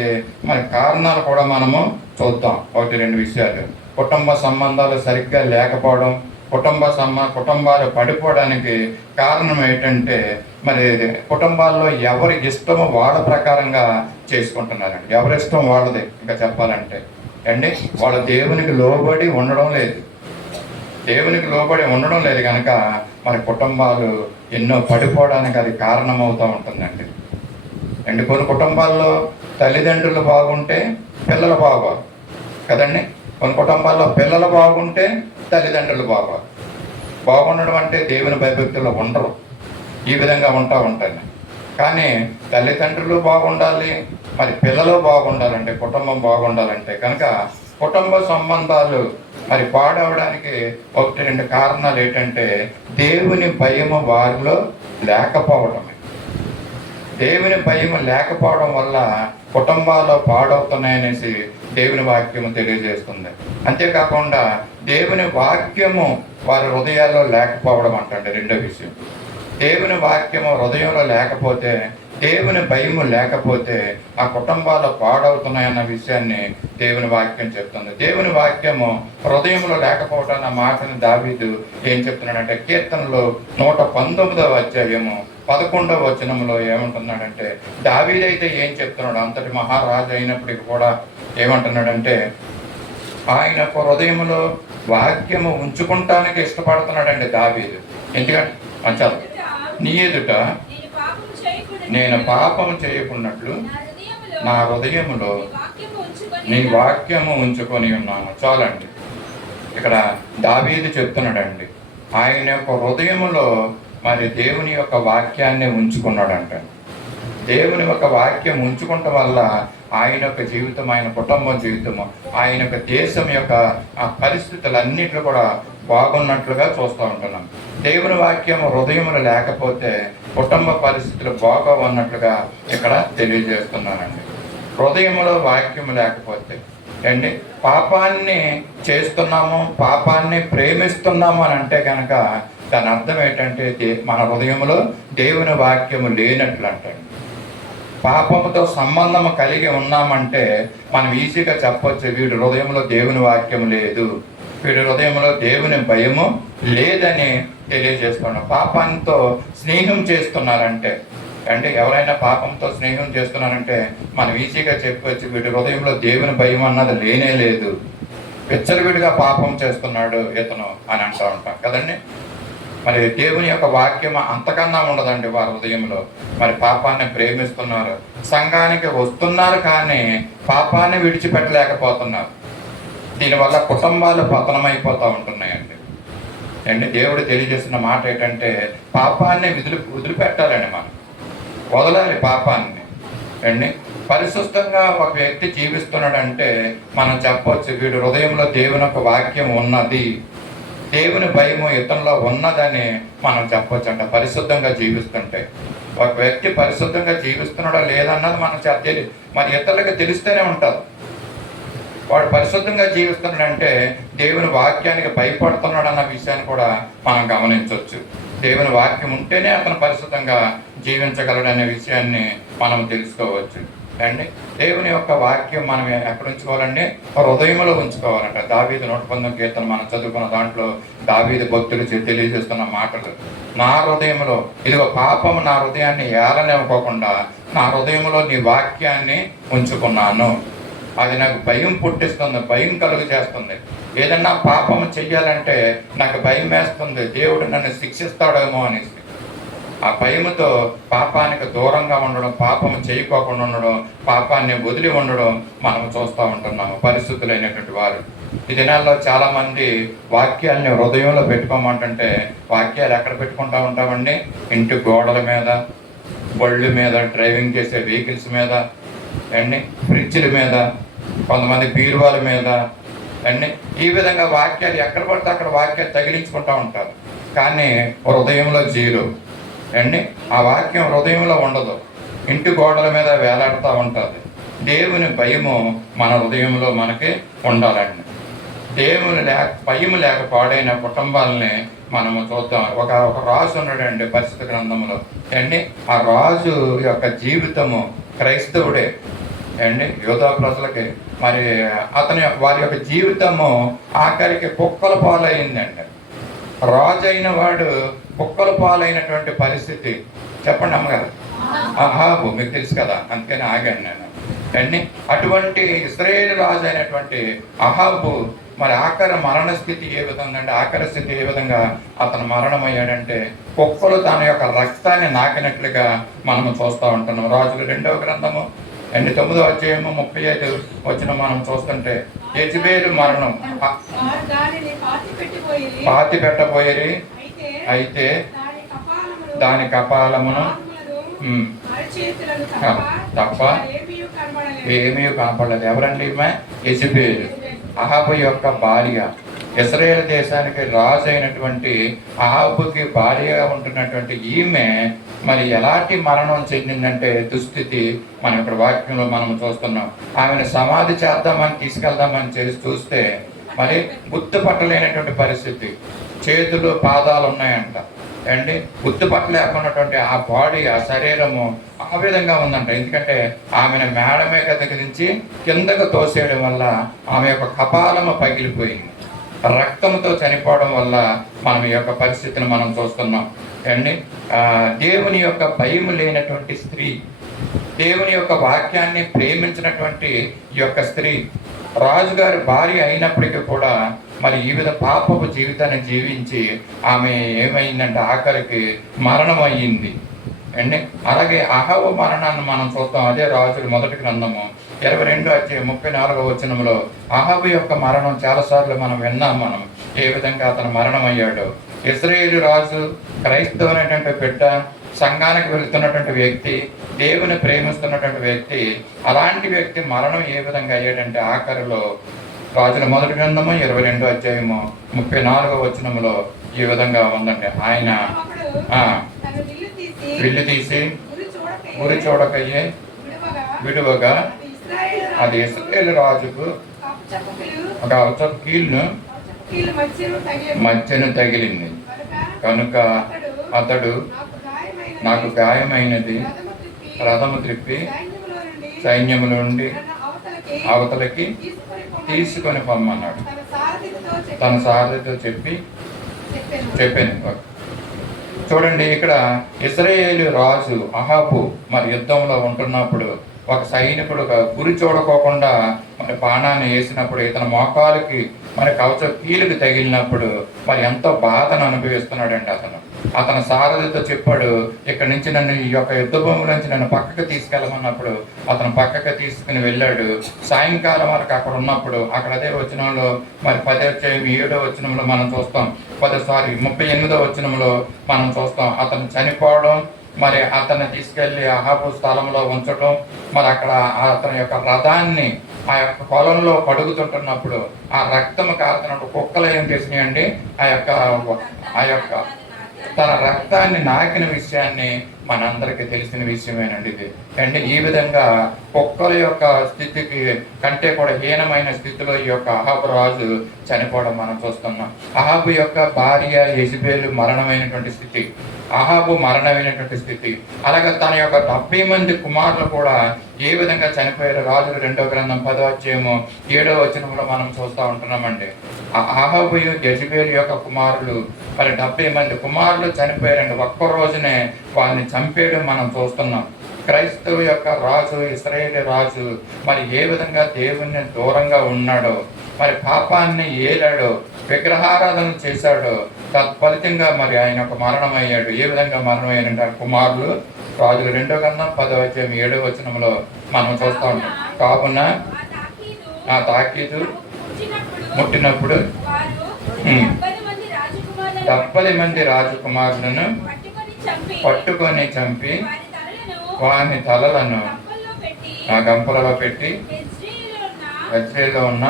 మరి కారణాలు కూడా మనము చూద్దాం. 1-2 విషయాలు. కుటుంబ సంబంధాలు సరిగ్గా లేకపోవడం, కుటుంబాలు పడిపోవడానికి కారణం ఏంటంటే మరి కుటుంబాల్లో ఎవరి ఇష్టమో వాళ్ళ ప్రకారంగా చేసుకుంటున్నారండి. ఎవరి ఇష్టం వాళ్ళది. ఇంకా చెప్పాలంటే అండి, వాళ్ళ దేవునికి లోబడి ఉండడం లేదు. దేవునికి లోబడి ఉండడం లేదు కనుక మరి కుటుంబాలు ఎన్నో పడిపోవడానికి అది కారణమవుతూ ఉంటుందండి. అండ్ కొన్ని కుటుంబాల్లో తల్లిదండ్రులు బాగుంటే పిల్లలు బాగోరు కదండి. కొన్ని కుటుంబాల్లో పిల్లలు బాగుంటే తల్లిదండ్రులు బాగుండడం అంటే దేవుని భయభక్తుల్లో ఉండరు. ఈ విధంగా ఉంటాయి. కానీ తల్లిదండ్రులు బాగుండాలి, మరి పిల్లలు బాగుండాలంటే, కుటుంబం బాగుండాలంటే కనుక కుటుంబ సంబంధాలు మరి పాడవడానికి 1-2 కారణాలు ఏంటంటే దేవుని భయము వారిలో లేకపోవడమే. దేవుని భయము లేకపోవడం వల్ల కుటుంబాలు పాడవుతున్నాయనేసి దేవుని వాక్యము తెలియజేస్తుంది. అంతేకాకుండా దేవుని వాక్యము వారి హృదయాల్లో లేకపోవడం అంటండి రెండో విషయం. దేవుని వాక్యము హృదయంలో లేకపోతే, దేవుని భయము లేకపోతే ఆ కుటుంబాలు పాడవుతున్నాయన్న విషయాన్ని దేవుని వాక్యం చెప్తుంది. దేవుని వాక్యము హృదయంలో లేకపోవడం అన్న మాటని దావీదు ఏం చెప్తున్నాడంటే, కీర్తనలో 119వ అధ్యాయము 11వ వచనంలో ఏమంటున్నాడంటే, దావీదైతే ఏం చెప్తున్నాడు, అంతటి మహారాజు అయినప్పటికీ కూడా ఏమంటున్నాడంటే, ఆయన హృదయంలో వాక్యము ఉంచుకుంటానికి ఇష్టపడుతున్నాడండి దావీదు. ఎందుకంటే మంచాలి, నీ ఎదుట నేను పాపము చేయకున్నట్లు నా హృదయములో నీ వాక్యము ఉంచుకొని ఉన్నాను. చాలండి. ఇక్కడ దావీదు చెప్తున్నాడండి, ఆయన యొక్క హృదయములో మరి దేవుని యొక్క వాక్యాన్ని ఉంచుకున్నాడంట. దేవుని యొక్క వాక్యం ఉంచుకోవటం వల్ల ఆయన యొక్క జీవితం, ఆయన కుటుంబం జీవితము, ఆయన యొక్క దేశం యొక్క ఆ పరిస్థితులన్నిట్లు కూడా బాగున్నట్లుగా చూస్తూ ఉంటున్నాం. దేవుని వాక్యం హృదయములు లేకపోతే కుటుంబ పరిస్థితులు బాగోవన్నట్లుగా ఇక్కడ తెలియజేస్తున్నానండి. హృదయములో వాక్యము లేకపోతే అండి పాపాన్ని చేస్తున్నాము, పాపాన్ని ప్రేమిస్తున్నాము అని అంటే కనుక దాని అర్థం ఏంటంటే మన హృదయంలో దేవుని వాక్యము లేనట్లు అంటండి. పాపముతో సంబంధం కలిగి ఉన్నామంటే మనం ఈజీగా చెప్పొచ్చు, వీడి హృదయంలో దేవుని వాక్యం లేదు, వీడి హృదయంలో దేవుని భయము లేదని తెలియజేస్తున్నాం. పాపంతో స్నేహం చేస్తున్నారంటే అంటే ఎవరైనా పాపంతో స్నేహం చేస్తున్నారంటే మనం ఈజీగా చెప్పవచ్చు, వీడి హృదయంలో దేవుని భయం అన్నది లేనే లేదు, విచ్చలవిడిగా పాపం చేస్తున్నాడు ఇతను అని అంటూ ఉంటాం కదండి. మరి దేవుని యొక్క వాక్యం అంతకన్నా ఉండదండి వారి హృదయంలో. మరి పాపాన్ని ప్రేమిస్తున్నారు, సంఘానికి వస్తున్నారు, కానీ పాపాన్ని విడిచిపెట్టలేకపోతున్నారు. దీనివల్ల కుటుంబాలు పతనమైపోతూ ఉంటున్నాయండి. అండి దేవుడు తెలియజేసిన మాట ఏంటంటే పాపాన్ని వదిలిపెట్టాలండి, మనం వదలాలి పాపాన్ని. అండి పరిశుద్ధంగా ఒక వ్యక్తి జీవిస్తున్నాడంటే మనం చెప్పవచ్చు, వీడి హృదయంలో దేవుని యొక్క వాక్యం ఉన్నది, దేవుని భయము ఇతనిలో ఉన్నదని మనం చెప్పొచ్చు అంట. పరిశుద్ధంగా జీవిస్తుంటే ఒక వ్యక్తి పరిశుద్ధంగా జీవిస్తున్నాడా లేదన్నది మనం తెలియదు, మరి ఇతరులకు తెలిస్తేనే ఉంటారు. వాడు పరిశుద్ధంగా జీవిస్తున్నాడంటే దేవుని వాక్యానికి భయపడుతున్నాడు అన్న విషయాన్ని కూడా మనం గమనించవచ్చు. దేవుని వాక్యం ఉంటేనే అతను పరిశుద్ధంగా జీవించగలడనే విషయాన్ని మనం తెలుసుకోవచ్చు. అండి దేవుని యొక్క వాక్యం మనం ఎక్కడ ఉంచుకోవాలండి? హృదయంలో ఉంచుకోవాలంట. దావీదు 119 కీర్తన మనం చదువుకున్న దాంట్లో దావీదు భక్తులు తెలియజేస్తున్న మాటలు, నా హృదయంలో ఇదిగో పాపము నా హృదయాన్ని ఏలనివ్వకోకుండా నా హృదయంలో నీ వాక్యాన్ని ఉంచుకున్నాను. అది నాకు భయం పుట్టిస్తుంది, భయం కలుగు చేస్తుంది. ఏదన్నా పాపము చెయ్యాలంటే నాకు భయం వేస్తుంది, దేవుడు నన్ను శిక్షిస్తాడేమో అనేసి. ఆ భయముతో పాపానికి దూరంగా ఉండడం, పాపము చేయకోకుండా ఉండడం, పాపాన్ని వదిలి ఉండడం మనం చూస్తూ ఉంటున్నాము పరిస్థితులైనటువంటి వారు. ఈ దినాల్లో చాలామంది వాక్యాల్ని హృదయంలో పెట్టుకోమంటుంటే వాక్యాలు ఎక్కడ పెట్టుకుంటూ ఉంటామండి? ఇంటి గోడల మీద, బళ్ళు మీద, డ్రైవింగ్ చేసే వెహికల్స్ మీద అండి, ఫ్రిడ్జ్ల మీద, కొంతమంది బీరువాల మీద అండి. ఈ విధంగా వాక్యాలు ఎక్కడ పడితే అక్కడ వాక్యాలు తగిలించుకుంటూ ఉంటారు. కానీ హృదయంలో జీరో అండి. ఆ వాక్యం హృదయంలో ఉండదు, ఇంటి గోడల మీద వేలాడుతూ ఉంటుంది. దేవుని భయము మన హృదయంలో మనకి ఉండాలండి. దేవుని భయము లేక పాడైన కుటుంబాలని మనము చూద్దాం. ఒక రాజు ఉన్నాడండి పరిశుద్ధ గ్రంథంలో అండి. ఆ రాజు యొక్క జీవితము క్రైస్తవుడే అండి, యోధా ప్రజలకి. మరి వారి యొక్క జీవితము ఆఖరికి కుక్కల పాలైందండి. రాజు అయిన వాడు కుక్కల పాలైనటువంటి పరిస్థితి. చెప్పండి అమ్మగారు. అహాబు మీకు తెలుసు కదా, అందుకని ఆగాను నేను అండి. అటువంటి ఇశ్రాయేలు రాజు అయినటువంటి అహాబు మరి ఆఖరి మరణ స్థితి ఏ విధంగా అంటే, ఆఖరి స్థితి ఏ విధంగా అతను మరణమయ్యాడంటే కుక్కలు తన యొక్క రక్తాన్ని నాకినట్లుగా మనము చూస్తూ ఉంటున్నాం. రాజులు 2వ గ్రంథము 9వ అధ్యాయము 35 వచ్చిన మనం చూస్తుంటే యెజెబెలు మరణం పాతి పెట్టబోయేరి, అయితే దాని కపాలమును తప్ప ఏమీ కనపడలేదు. ఎవరండి ఈమె? యెజెబెలు, అహాబు యొక్క భార్య. ఇశ్రాయేలు దేశానికి రాజు అయినటువంటి అహాబుకి భార్యగా ఉంటున్నటువంటి ఈమె మరి ఎలాంటి మరణం చెందిందంటే దుస్థితి మనం ఇక్కడ వాక్యంలో మనం చూస్తున్నాం. ఆమెను సమాధి చేద్దామని తీసుకెళ్దామని చేసి చూస్తే మరి గుర్తుపట్టలేనటువంటి పరిస్థితి. చేతులు పాదాలు ఉన్నాయంట అండి. గుర్తుపట్టలేకున్నటువంటి ఆ బాడీ, ఆ శరీరము ఆ విధంగా ఉందంట. ఎందుకంటే ఆమెను మేడ మీద దించి కిందకు తోసేయడం వల్ల ఆమె యొక్క కపాలము పగిలిపోయింది. రక్తంతో చనిపోవడం వల్ల మనం ఈ యొక్క పరిస్థితిని మనం చూస్తున్నాం అండి. దేవుని యొక్క భయం లేనటువంటి స్త్రీ, దేవుని యొక్క వాక్యాన్ని ప్రేమించినటువంటి ఈ యొక్క స్త్రీ రాజుగారి భార్య అయినప్పటికీ కూడా మరి ఈ విధ పాపపు జీవితాన్ని జీవించి ఆమె ఏమైందంటే ఆఖరికి మరణం అయ్యింది అండి. అలాగే అహాబు మరణాన్ని మనం చూస్తాం. అదే రాజుల 1వ గ్రంథము 22వ అధ్యాయం 34వ వచనంలో అహాబు యొక్క మరణం చాలాసార్లు మనం విన్నాం. మనం ఏ విధంగా అతను మరణం అయ్యాడు. ఇశ్రాయేలు రాజు, క్రైస్తవునటువంటి బిడ్డ, సంఘానికి వెళుతున్నటువంటి వ్యక్తి, దేవుని ప్రేమిస్తున్నటువంటి వ్యక్తి, అలాంటి వ్యక్తి మరణం ఏ విధంగా అయ్యాడంటే ఆఖరిలో రాజుల 1వ గ్రంథము 22వ అధ్యాయము 34వ వచనంలో ఈ విధంగా ఉందండి. ఆయన విల్లు తీసి గురి చూడకయ్యే విడువగా అది ఇశ్రాయేలు రాజుకు ఒక అవసరం కీలును మధ్యను తగిలింది కనుక అతడు నాకు గాయమైనది రథము త్రిప్పి సైన్యముల నుండి అవతలకి తీసుకొని పొమ్మన్నాడు. తన సారథితో చెప్పాను. చూడండి, ఇక్కడ ఇశ్రాయేలు రాజు అహాబు మరి యుద్ధంలో ఉంటున్నప్పుడు ఒక సైనికుడు గురి చూడకోకుండా మరి బాణాన్ని వేసినప్పుడు ఇతని మోకాలకి మరి కవచ కీలుకి తగిలినప్పుడు మరి ఎంతో బాధను అనుభవిస్తున్నాడండి. అతను సారథితో చెప్పాడు, ఇక్కడ నుంచి నన్ను ఈ యొక్క యుద్ధ భూమి నుంచి నన్ను పక్కకు తీసుకెళ్ళమన్నప్పుడు అతను పక్కకు తీసుకుని వెళ్ళాడు. సాయంకాలం వరకు అక్కడ ఉన్నప్పుడు అక్కడ అదే వచనంలో మరి 10వ అధ్యాయం 7వ వచనంలో మనం చూస్తాం. 38వ వచనంలో మనం చూస్తాం. అతను చనిపోవడం, మరి అతన్ని తీసుకెళ్లి అహాబు స్థలంలో ఉంచడం, మరి అక్కడ అతని యొక్క రథాన్ని ఆ యొక్క పొలంలో కడుగుతుంటున్నప్పుడు ఆ రక్తము కారుతున్నప్పుడు కుక్కలు ఏం చేసినాయండి, ఆ యొక్క తన రక్తాన్ని నాకిన విషయాన్ని మనందరికీ తెలిసిన విషయమేనండి ఇది అండి. ఈ విధంగా కుక్కల యొక్క స్థితికి కంటే కూడా హీనమైన స్థితిలో ఈ యొక్క అహాబు రాజు చనిపోవడం మనం చూస్తున్నాం. అహాబు యొక్క భార్య యెజెబెలు మరణమైనటువంటి స్థితి, అహాబు మరణమైనటువంటి స్థితి. అలాగే తన యొక్క 70 మంది కుమారులు కూడా ఏ విధంగా చనిపోయారు రాజులు 2వ గ్రంథం 10వ అధ్యాయము 7వ వచనంలో మనం చూస్తూ ఉంటున్నామండి. అహాబు యెజెబెలు యొక్క కుమారులు మరి 70 మంది కుమారులు చనిపోయారండి. ఒక్క రోజునే వాళ్ళని చంపేయడం మనం చూస్తున్నాం. క్రైస్తవు యొక్క రాజు, ఇశ్రాయేలు రాజు మరి ఏ విధంగా దేవుణ్ణి దూరంగా ఉన్నాడో, మరి పాపాన్ని ఏలాడో, విగ్రహారాధన చేశాడో, తత్ఫలితంగా మరి ఆయన ఒక మరణం అయ్యాడు. ఏ విధంగా మరణం అయ్యాడంటే కుమారులు రాజులు 2వ గ్రంథం 10వ అధ్యాయం 7వ వచనంలో మనం చూస్తూ ఉంటాం. కావున ఆ తాకీదు ముట్టినప్పుడు 70 మంది రాజకుమారులను పట్టుకొని చంపి వాని తలలను ఆ గంపలలో పెట్టి యెజ్రెయేలులో ఉన్న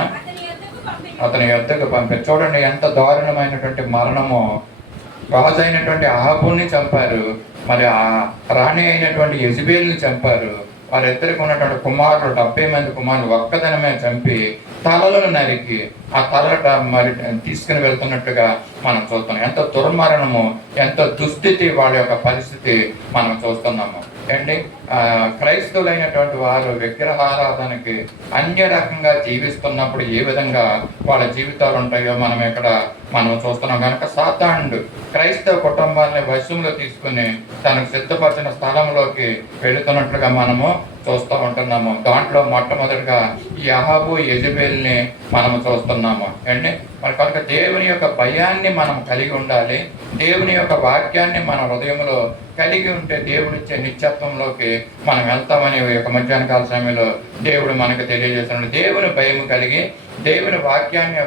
అతని యొద్దకు పంపారు. చూడండి ఎంత దారుణమైనటువంటి మరణమో. రాజు అయినటువంటి అహాబుని చంపారు, మరి ఆ రాణి అయినటువంటి యెజబెల్ని చంపారు. వారిద్దరికి ఉన్నటువంటి కుమారులు 70 మంది కుమారులు ఒక్కదనమే చంపి తలలను నరికి ఆ తలట మరి తీసుకుని వెళ్తున్నట్టుగా మనం చూస్తున్నాం. ఎంత దుర్మరణము, ఎంత దుస్థితి వాళ్ళ యొక్క పరిస్థితి మనం చూస్తున్నాము. ఏంటి క్రైస్తవులైనటువంటి వారు విగ్రహారాధనకి అన్య రకంగా జీవిస్తున్నప్పుడు ఏ విధంగా వాళ్ళ జీవితాలు ఉంటాయో మనం చూస్తున్నాం. కనుక సాతానుడు క్రైస్తవ కుటుంబాన్ని వశంలో తీసుకుని తనకు సిద్ధపరిచిన స్థలంలోకి వెళుతున్నట్లుగా మనము చూస్తూ ఉంటున్నాము. దాంట్లో మొట్టమొదటిగా ఈ అహాబు యెజబెల్ని మనము చూస్తున్నాము. అండి మరి కనుక దేవుని యొక్క భయాన్ని మనం కలిగి ఉండాలి. దేవుని యొక్క వాక్యాన్ని మన హృదయంలో కలిగి ఉంటే దేవుడిచ్చే నిత్యత్వంలోకి మనం వెళ్తామని ఒక మధ్యాహ్న కాల సమయంలో దేవుడు మనకు తెలియజేస్తున్నాడు. దేవుని భయం కలిగి దేవుని వాక్యాన్ని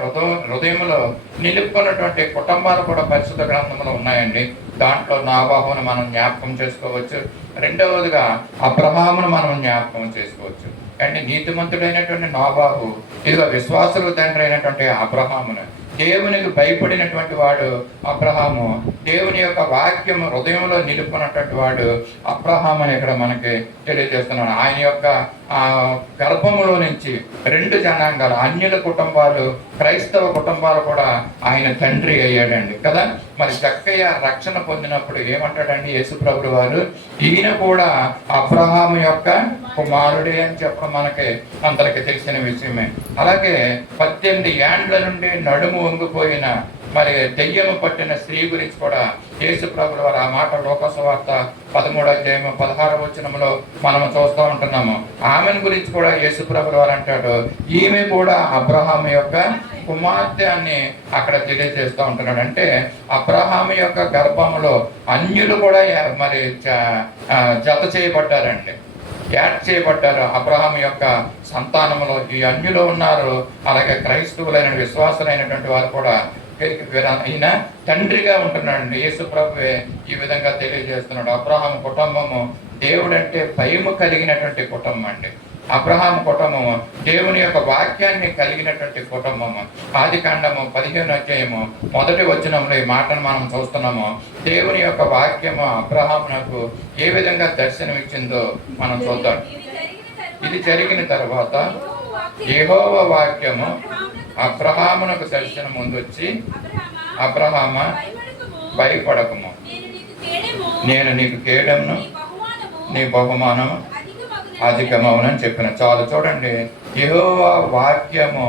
హృదయంలో నిలుపుకున్నటువంటి కుటుంబాలు కూడా పరిశుద్ధ గ్రంథంలో ఉన్నాయండి. దాంట్లో నాబాహును మనం జ్ఞాపకం చేసుకోవచ్చు. రెండవదిగా అబ్రహామును మనం జ్ఞాపకం చేసుకోవచ్చు. అంటే నీతిమంతుడైనటువంటి నాబాహు, ఇదిగో విశ్వాసుల తండ్రి అయినటువంటి అబ్రహామును, దేవునికి భయపడినటువంటి వాడు అబ్రహాము, దేవుని యొక్క వాక్యం హృదయంలో నిలుపుకున్నటువంటి వాడు అబ్రహాము అని ఇక్కడ మనకి తెలియజేస్తున్నాడు. ఆయన యొక్క గర్భములో నుంచి 2 జనాంగాలు, అన్యుల కుటుంబాలు, క్రైస్తవ కుటుంబాలు కూడా ఆయన తండ్రి అయ్యాడండి కదా. మరి జక్కయ్య రక్షణ పొందినప్పుడు ఏమంటాడండి యేసుప్రభువు వారు, ఈయన కూడా అబ్రహాము యొక్క కుమారుడే అని చెప్పడం మనకి అందరికి తెలిసిన విషయమే. అలాగే 18 ఏండ్ల నుండి నడుము వంగిపోయిన మరి దెయ్యము పట్టిన స్త్రీ గురించి కూడా యేసుప్రభువు వారు ఆ మాట లోకసువార్త 13వ అధ్యాయం 16వ వచనంలో మనం చూస్తూ ఉంటున్నాము. ఆమెను గురించి కూడా యేసుప్రభువు వారు అంటాడు, ఈమె కూడా అబ్రహాము యొక్క కుమార్తె అని అక్కడ తెలియజేస్తూ ఉంటున్నాడు. అంటే అబ్రహాము యొక్క గర్భములో అన్యులు కూడా మరి జత చేయబడ్డారండి, యాడ్ చేయబడ్డారు. అబ్రహాము యొక్క సంతానములో ఈ అన్యులు ఉన్నారు. అలాగే క్రైస్తవులైన విశ్వాసులైనటువంటి వారు కూడా ఈయన తండ్రిగా ఉంటున్నాడు. యేసుప్రభువే ఈ విధంగా తెలియజేస్తున్నాడు. అబ్రహాము కుటుంబము దేవుడంటే భయము కలిగినటువంటి కుటుంబం అండి. అబ్రహాము కుటుంబము దేవుని యొక్క వాక్యాన్ని కలిగినటువంటి కుటుంబము. ఆదికాండము 15వ అధ్యాయము 1వ వచనంలో ఈ మాటను మనం చూస్తున్నాము. దేవుని యొక్క వాక్యము అబ్రహామునకు ఏ విధంగా దర్శనమిచ్చిందో మనం చూద్దాం. ఇది జరిగిన తర్వాత యెహోవా వాక్యము అబ్రహామునకు దర్శనం ముందొచ్చి, అబ్రహామా భయపడకము, నేను నీకు కేడమును నీ బహుమానము అధికమవునని చెప్పిన. చాలు. చూడండి, యెహోవా వాక్యము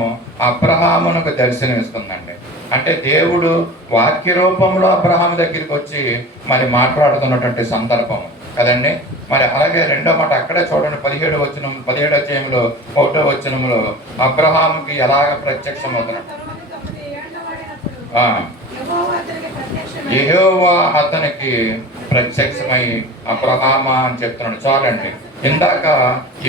అబ్రహామునకు దర్శనమిస్తుందండి. అంటే దేవుడు వాక్య రూపంలో అబ్రహాము దగ్గరికి వచ్చి మరి మాట్లాడుతున్నటువంటి సందర్భం కదండి. మరి అలాగే రెండో మాట అక్కడే చూడండి, 17వ అధ్యాయంలో 1వ వచనంలో అబ్రహాముకి ఎలాగ ప్రత్యక్షం అవుతున్నాడు. యెహోవా అతనికి ప్రత్యక్షమై అబ్రహామా అని చెప్తున్నాడు. చాలండి, ఇందాక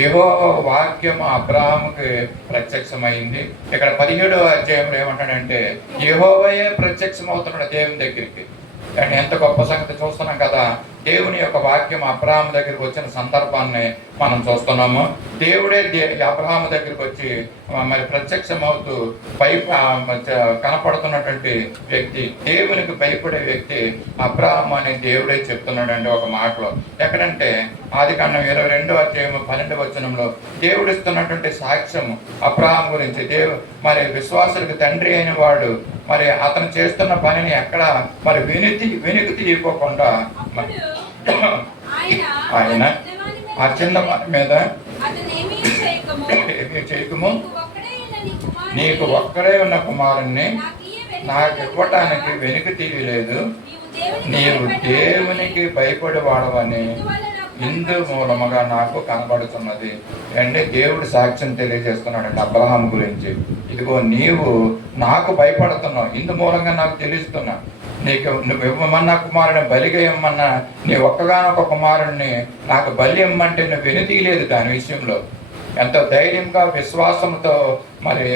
యెహోవా వాక్యము అబ్రహాముకి ప్రత్యక్షమైంది. ఇక్కడ 17వ అధ్యాయంలో ఏమంటాడంటే యెహోవాయే ప్రత్యక్షం అవుతున్నాడు దేవుని దగ్గరికి. కానీ ఎంత గొప్ప సంగతి చూస్తున్నాం కదా. దేవుని యొక్క వాక్యం అబ్రహాము దగ్గరికి వచ్చిన సందర్భాన్ని మనం చూస్తున్నాము. దేవుడే అబ్రహాము దగ్గరికి వచ్చి మరి ప్రత్యక్షం అవుతూ కనపడుతున్నటువంటి వ్యక్తి, దేవునికి భయపడే వ్యక్తి అబ్రహాము అని దేవుడే చెప్తున్నాడు అండి ఒక మాటలో. ఎక్కడంటే ఆదికాండం 22వ అధ్యాయం 12వ వచనంలో దేవుడు ఇస్తున్నటువంటి సాక్ష్యం అబ్రహాము గురించి. మరి విశ్వాసులకు తండ్రి అయిన వాడు మరి అతను చేస్తున్న పనిని ఎక్కడ మరి వెనుక తీయకోకుండా ఆయన ఆ చిన్న పని మీద ఏమీ చేయకము, నీకు ఒక్కడే ఉన్న కుమారుణ్ణి నాకు ఇవ్వటానికి వెనుక తీయలేదు, నీవు దేవునికి భయపడి వాడవని ఇందు మూలముగా నాకు కనబడుతున్నది. అంటే దేవుడు సాక్ష్యం తెలియజేస్తున్నాడు అబ్రహాం గురించి. ఇదిగో నీవు నాకు భయపడుతున్నావు, ఇందు మూలంగా నాకు తెలుస్తున్నా నీకు నువ్వు ఇవ్వమన్న కుమారుని బలిగా ఇవ్వమన్నా నీ ఒక్కగానొక కుమారుణ్ణి నాకు బలి ఇమ్మంటే నువ్వు వెనుతీయలేదు దాని విషయంలో. ఎంతో ధైర్యంగా విశ్వాసంతో మరి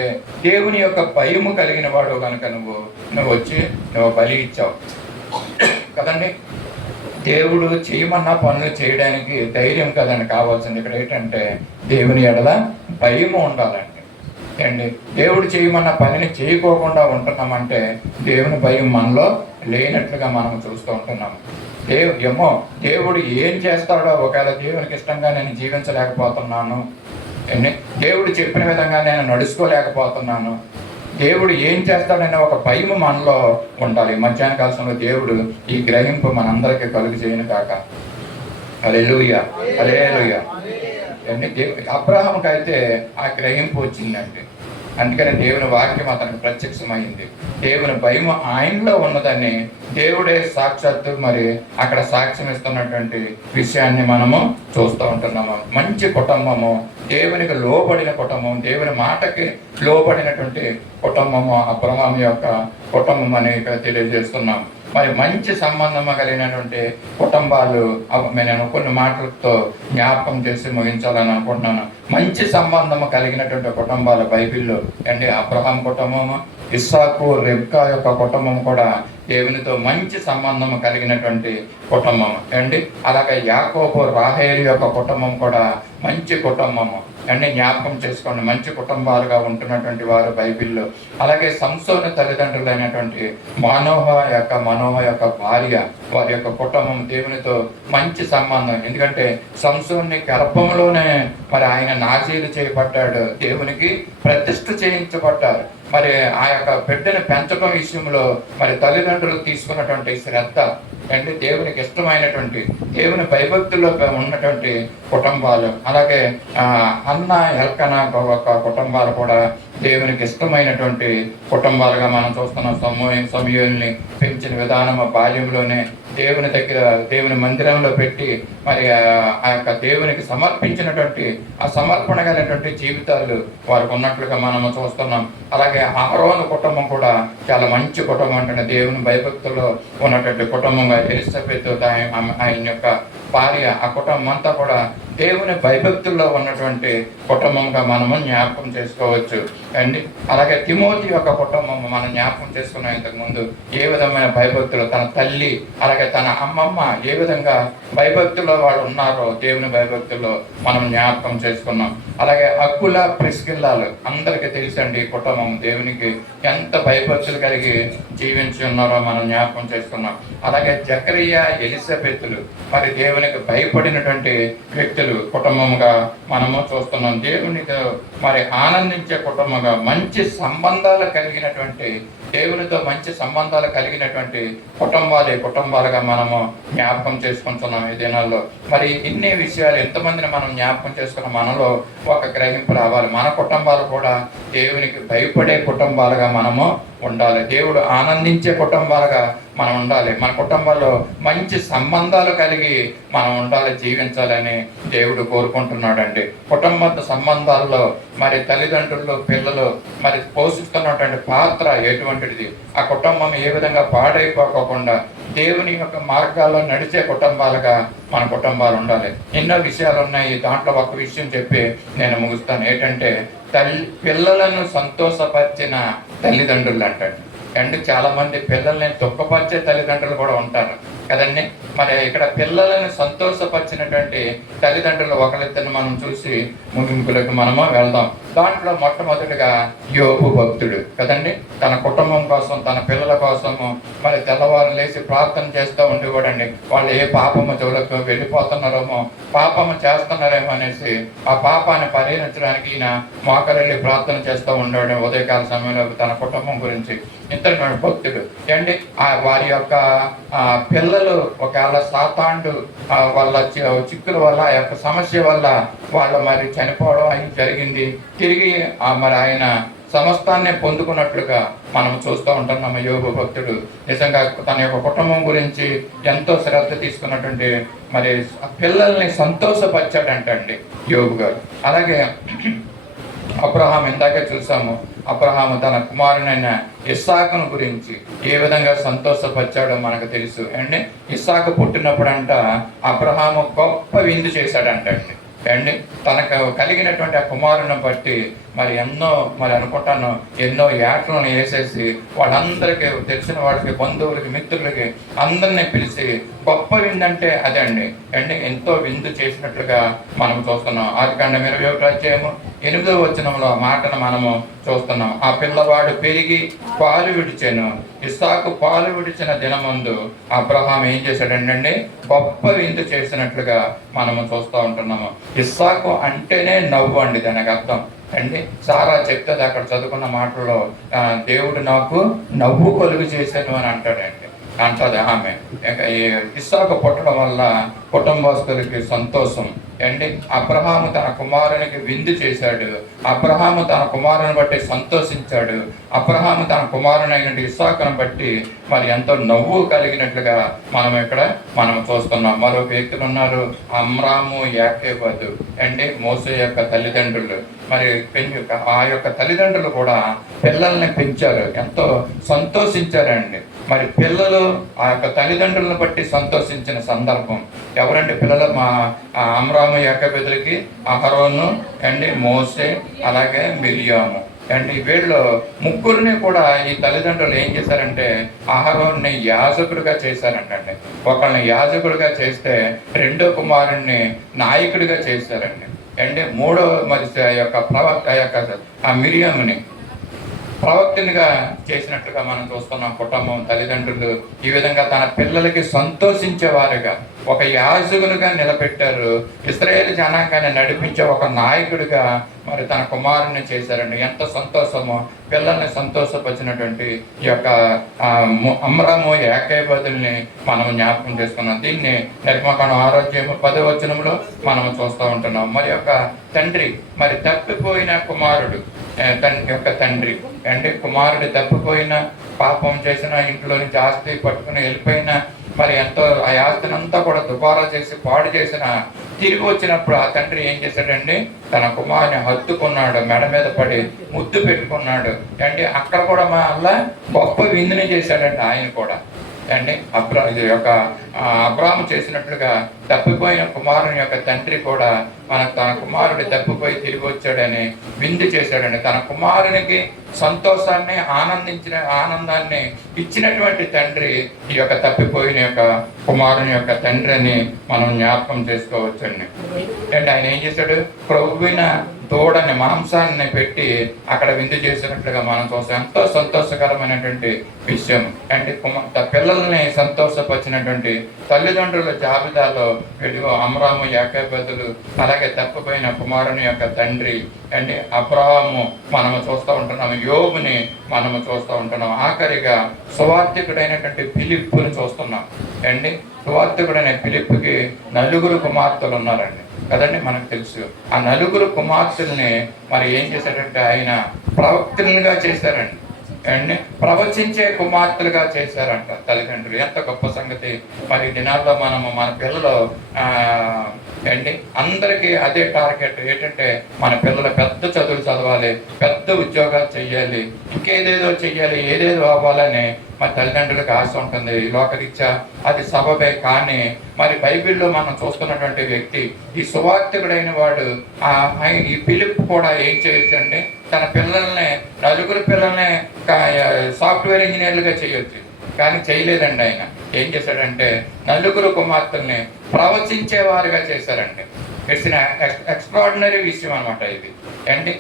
దేవుని యొక్క భయము కలిగిన వాడు కనుక నువ్వు వచ్చి బలి ఇచ్చావు కదండి. దేవుడు చేయమన్న పనులు చేయడానికి ధైర్యం కదండి కావాల్సింది. ఇక్కడ ఏంటంటే దేవుని ఎడల భయము ఉండాలండి అండి. దేవుడు చేయమన్న పనిని చేయకోకుండా ఉంటున్నామంటే దేవుని భయం మనలో లేనట్లుగా మనం చూస్తూ ఉంటున్నాము. దేవుడు ఏం చేస్తాడో, ఒకవేళ దేవునికి ఇష్టంగా నేను జీవించలేకపోతున్నాను, దేవుడు చెప్పిన విధంగా నేను నడుచుకోలేకపోతున్నాను, దేవుడు ఏం చేస్తాడనే ఒక భయం మనలో ఉండాలి. మధ్యాహ్న కాలంలో దేవుడు ఈ గ్రహింపు మనందరికీ కలుగు చేయను కాక. హల్లెలూయా, హల్లెలూయా. అబ్రహాముకి అయితే ఆ గ్రహింపు వచ్చిందండి. అందుకని దేవుని వాక్యం అతనికి ప్రత్యక్షమైంది. దేవుని భయం ఆయనలో ఉన్నదని దేవుడే సాక్షాత్తు మరి అక్కడ సాక్ష్యం ఇస్తున్నటువంటి విషయాన్ని మనము చూస్తూ ఉంటున్నాము. మంచి కుటుంబము, దేవునికి లోబడిన కుటుంబం, దేవుని మాటకి లోబడినటువంటి కుటుంబము అబ్రహాము యొక్క కుటుంబం అని ఇక్కడ తెలియజేస్తున్నాం. మరి మంచి సంబంధం కలిగినటువంటి కుటుంబాలు నేను కొన్ని మాటలతో జ్ఞాపకం చేసి ముగించాలని అనుకుంటున్నాను. మంచి సంబంధము కలిగినటువంటి కుటుంబాలు బైబిల్లో అండి అబ్రహాం కుటుంబము, ఇస్సాకు, రెబ్కా యొక్క కుటుంబం కూడా దేవునితో మంచి సంబంధం కలిగినటువంటి కుటుంబం అండి. అలాగే యాకోబు, రాహేలు యొక్క కుటుంబం కూడా మంచి కుటుంబము అండి. జ్ఞాపకం చేసుకోండి, మంచి కుటుంబాలుగా ఉంటున్నటువంటి వారు బైబిల్లో. అలాగే సంసోను తల్లిదండ్రులైనటువంటి మనోహ యొక్క భార్య, వారి యొక్క కుటుంబం దేవునితో మంచి సంబంధం. ఎందుకంటే సంసోన్ని గర్భంలోనే మరి ఆయన నాజీలు చేయబడ్డాడు, దేవునికి ప్రతిష్ఠ చేయించబడ్డారు. మరి ఆ యొక్క బిడ్డను పెంచడం విషయంలో మరి తల్లిదండ్రులు తీసుకున్నటువంటి శ్రద్ధ అంటే దేవునికి ఇష్టమైనటువంటి, దేవుని భయభక్తుల్లో ఉన్నటువంటి కుటుంబాలు. అలాగే అన్న ఎల్కనా కుటుంబాలు కూడా దేవునికి ఇష్టమైనటువంటి కుటుంబాలుగా మనం చూస్తున్నాం. సమూయేలుని పెంచిన విధానం బాల్యంలోనే దేవుని దగ్గర దేవుని మందిరంలో పెట్టి మరి ఆ యొక్క దేవునికి సమర్పించినటువంటి ఆ సమర్పణ కలిగినటువంటి జీవితాలు వారికి ఉన్నట్లుగా మనము చూస్తున్నాం. అలాగే అహరోను కుటుంబం కూడా చాలా మంచి కుటుంబం. అంటే దేవుని భయభక్తుల్లో ఉన్నటువంటి కుటుంబంగా ఎలిజబెత్ ఆయన యొక్క భార్య, ఆ కుటుంబం అంతా కూడా దేవుని భయభక్తుల్లో ఉన్నటువంటి కుటుంబంగా మనము జ్ఞాపకం చేసుకోవచ్చు అండి. అలాగే తిమోతి యొక్క కుటుంబం మనం జ్ఞాపకం చేసుకున్నాం ఇంతకుముందు. ఏ విధమైన భయభక్తులు, తన తల్లి అలాగే తన అమ్మమ్మ ఏ విధంగా భయభక్తుల్లో వాళ్ళు ఉన్నారో దేవుని భయభక్తుల్లో మనం జ్ఞాపకం చేసుకున్నాం. అలాగే అక్కుల, ప్రిస్కిల్లాలు అందరికీ తెలుసండి ఈ కుటుంబం దేవునికి ఎంత భయభక్తులు కలిగి జీవించి ఉన్నారో మనం జ్ఞాపకం చేసుకున్నాం. అలాగే జకరియా, ఎలిజబెత్తులు మరి దేవునికి భయపడినటువంటి వ్యక్తులు కుటుంబంగా మనము చూస్తున్నాం. దేవునితో మరి ఆనందించే కుటుంబంగా, మంచి సంబంధాలు కలిగినటువంటి, దేవునితో మంచి సంబంధాలు కలిగినటువంటి కుటుంబాలుగా మనము జ్ఞాపకం చేసుకుంటున్నాం ఈ దినాల్లో. మరి ఇన్ని విషయాలు ఎంతమందిని మనం జ్ఞాపకం చేసుకున్న మనలో ఒక గ్రహింపు రావాలి. మన కుటుంబాలు కూడా దేవునికి భయపడే కుటుంబాలుగా మనము ఉండాలి. దేవుడు ఆనందించే కుటుంబాలుగా మనం ఉండాలి. మన కుటుంబాల్లో మంచి సంబంధాలు కలిగి మనం ఉండాలి, జీవించాలని దేవుడు కోరుకుంటున్నాడండి. కుటుంబ సంబంధాల్లో మరి తల్లిదండ్రులు, పిల్లలు మరి పోషిస్తున్నటువంటి పాత్ర ఎటువంటిది, ఆ కుటుంబం ఏ విధంగా పాడైపోకుండా దేవుని యొక్క మార్గాల్లో నడిచే కుటుంబాలుగా మన కుటుంబాలు ఉండాలి. ఎన్నో విషయాలు ఉన్నాయి, దాంట్లో ఒక విషయం చెప్పి నేను ముగిస్తాను. ఏంటంటే పిల్లలను సంతోషపరిచిన తల్లిదండ్రులు అండ్ చాలా మంది పిల్లల్ని దుఃఖపరిచే తల్లిదండ్రులు కూడా ఉంటారు కదండి. మరి ఇక్కడ పిల్లలను సంతోషపరిచినటువంటి తల్లిదండ్రులు ఒకరిద్దరిని మనం చూసి ముగింపులకు మనము వెళ్దాం. దాంట్లో మొట్టమొదటిగా యోబు భక్తుడు కదండి. తన కుటుంబం కోసం, తన పిల్లల కోసము మరి తెల్లవారు లేచి ప్రార్థన చేస్తూ ఉండేవాడండి. వాళ్ళు ఏ పాపము జోలకు వెళ్ళిపోతున్నారేమో, పాపము చేస్తున్నారేమో అనేసి ఆ పాపాన్ని పరిహరించడానికి ఈయన మోకరెళ్ళి ప్రార్థన చేస్తూ ఉండేవాడు ఉదయకాల సమయంలో తన కుటుంబం గురించి. ఇతను భక్తుడు అండి. వారి యొక్క పిల్లలు ఒకవేళ సాతాండు వాళ్ళ చిక్కుల వల్ల, ఆ యొక్క సమస్య వల్ల వాళ్ళు మరి చనిపోవడం అది జరిగింది. తిరిగి మరి ఆయన సమస్తాన్ని పొందుకున్నట్లుగా మనం చూస్తూ ఉంటున్నాము. యోబు భక్తుడు నిజంగా తన యొక్క కుటుంబం గురించి ఎంతో శ్రద్ధ తీసుకున్నటువంటి మరి పిల్లల్ని సంతోషపరిచాడంటండి యోబు గారు. అలాగే అబ్రహాం ఇందాకే చూసాము, అబ్రహాము తన కుమారునైన ఇస్సాకును గురించి ఏ విధంగా సంతోషపరిచాడో మనకు తెలుసు అండి. ఇస్సాకు పుట్టినప్పుడంట అబ్రహాము గొప్ప విందు చేశాడంట అండి. తనకు కలిగినటువంటి ఆ కుమారుని బట్టి మరి అనుకుంటాను ఎన్నో యాట్లను వేసేసి వాళ్ళందరికీ తెలిసిన వాళ్ళకి, బంధువులకి, మిత్రులకి అందరినీ పిలిచి గొప్ప విందు అంటే అదే అండి. ఎంతో విందు చేసినట్లుగా మనం చూస్తున్నాం. ఆదికాండం 21వ అధ్యాయము 8వ వచనంలో ఆ మాటను మనము చూస్తున్నాం. ఆ పిల్లవాడు పెరిగి పాలు విడిచాను. ఇస్సాకు పాలు విడిచిన దినమందు అబ్రహాం ఏం చేశాడండి? గొప్ప విందు చేసినట్లుగా మనము చూస్తూ ఉంటున్నాము. ఇస్సాకు అంటేనే నవ్వు అండి, దానికి అర్థం అండి. సారా చెప్తుంది అక్కడ చదువుకున్న మాటల్లో, దేవుడు నాకు నవ్వు కలుగు చేశాను అని అంటది ఆమె. ఇస్సాకు పుట్టడం వల్ల కుటుంబస్తులకి సంతోషం అండి. అబ్రహాము తన కుమారునికి విందు చేశాడు. అబ్రహాము తన కుమారుని బట్టి సంతోషించాడు. అబ్రహాము తన కుమారునైన ఇస్సాకును బట్టి మరి ఎంతో నవ్వు కలిగినట్లుగా మనం చూస్తున్నాం. మరో వ్యక్తులు ఉన్నారు, అమ్రాము, యాకేబు అండి, మోసే యొక్క తల్లిదండ్రులు. మరి ఆ యొక్క తల్లిదండ్రులు కూడా పిల్లల్ని పెంచారు, ఎంతో సంతోషించారండి. మరి పిల్లలు ఆ యొక్క తల్లిదండ్రులను బట్టి సంతోషించిన సందర్భం ఎవరంటే పిల్లలు? మా అమ్రాము, యాకోబులకి అహరోను అండి, మోసే, అలాగే మిరియాము అండి. వీళ్ళు ముగ్గురిని కూడా ఈ తల్లిదండ్రులు ఏం చేశారంటే అహరోన్ని యాజకుడిగా చేశారంటండి. ఒకళ్ళని యాజకుడిగా చేస్తే రెండో కుమారుణ్ణి నాయకుడిగా చేశారండి అండి. మూడో మరి యొక్క ప్రవక్త ఆ మిరియాముని ప్రవక్తనిగా చేసినట్లుగా మనం చూస్తున్నాం. కుటుంబం, తల్లిదండ్రులు ఈ విధంగా తన పిల్లలకి సంతోషించేవారుగా ఒక యాజకులుగా నిలబెట్టారు. ఇశ్రాయేలు జనాంగాన్ని నడిపించే ఒక నాయకుడిగా మరి తన కుమారుని చేశారండి. ఎంత సంతోషమో! పిల్లల్ని సంతోషపరిచినటువంటి ఈ యొక్క అమ్రాము, యాకోబుల్ని మనం జ్ఞాపకం చేసుకున్నాం. దీన్ని నిర్మాకాండం 6వ అధ్యాయం 10వ వచనంలో మనం చూస్తూ ఉంటున్నాం. మరి యొక్క తండ్రి, మరి తప్పిపోయిన కుమారుడు యొక్క తండ్రి అంటే కుమారుడు తప్పిపోయిన, పాపం చేసిన, ఇంట్లో నుంచి ఆస్తి పట్టుకుని వెళ్ళిపోయిన, మరి ఎంతో ఆ ఆస్తిని అంతా కూడా దుబారా చేసి పాడు చేసిన, తిరిగి వచ్చినప్పుడు ఆ తండ్రి ఏం చేశాడండి? తన కుమారుని హత్తుకున్నాడు, మెడ మీద పడి ముద్దు పెట్టుకున్నాడు అంటే అక్కడ కూడా మళ్ళా గొప్ప విందుని చేశాడండి ఆయన కూడా అండి. అబ్రాము చేసినట్లుగా తప్పిపోయిన కుమారుని యొక్క తండ్రి కూడా తన కుమారుడు తప్పిపోయి తిరిగి వచ్చాడని విందు చేశాడండి. తన కుమారునికి సంతోషాన్ని, ఆనందాన్ని ఇచ్చినటువంటి తండ్రి ఈ యొక్క తప్పిపోయిన యొక్క కుమారుని యొక్క తండ్రి అని మనం జ్ఞాపకం చేసుకోవచ్చండి. అండ్ ఆయన ఏం చేశాడు? క్రొవ్విన తోడని, మాంసాన్ని పెట్టి అక్కడ విందు చేసినట్లుగా మనం చూస్తాం. ఎంతో సంతోషకరమైనటువంటి విషయం అంటే పిల్లల్ని సంతోషపరిచినటువంటి తల్లిదండ్రుల జాబితాలో అమ్రాము, యాకోబులు, అలాగే తప్పిపోయిన కుమారుని యొక్క తండ్రి అంటే అబ్రహాము మనము చూస్తూ ఉంటున్నాము. యోబుని మనము చూస్తూ ఉంటున్నాం. ఆఖరిగా సువార్థికుడైనటువంటి ఫిలిప్పుని చూస్తున్నాం అండి. సువార్థికుడైన ఫిలిప్పుకి 4 కుమార్తెలు ఉన్నారండి కదండి, మనకు తెలుసు. ఆ 4 కుమార్తెల్ని మరి ఏం చేశారంటే ఆయన ప్రవక్తలుగా చేశారండి అండి. ప్రవచించే కుమార్తెలుగా చేశారంట తల్లిదండ్రులు. ఎంత గొప్ప సంగతి! మరి దినాల్లో మన పిల్లలు అండి అందరికీ అదే టార్గెట్ ఏంటంటే మన పిల్లలు పెద్ద చదువులు చదవాలి, పెద్ద ఉద్యోగాలు చెయ్యాలి, ఇంకేదేదో చెయ్యాలి, ఏదేదో అవ్వాలని మరి తల్లిదండ్రులకు ఆశ ఉంటుంది. లోకరీత్యా అది సబబే. కానీ మరి బైబిల్లో మనం చూస్తున్నటువంటి వ్యక్తి, ఈ సువార్తికుడైన వాడు, ఈ ఫిలిప్ కూడా ఏం చేయొచ్చు అండి? తన పిల్లల్ని 4 పిల్లల్ని సాఫ్ట్వేర్ ఇంజనీర్లుగా చేయొచ్చు, కానీ చేయలేదండి. ఆయన ఏం చేశాడంటే 4 కుమార్తెల్ని ప్రవచించేవారుగా చేశారండి. ఇట్స్ ఎక్స్ట్రాడినరీ విషయం అనమాట ఇది అండి.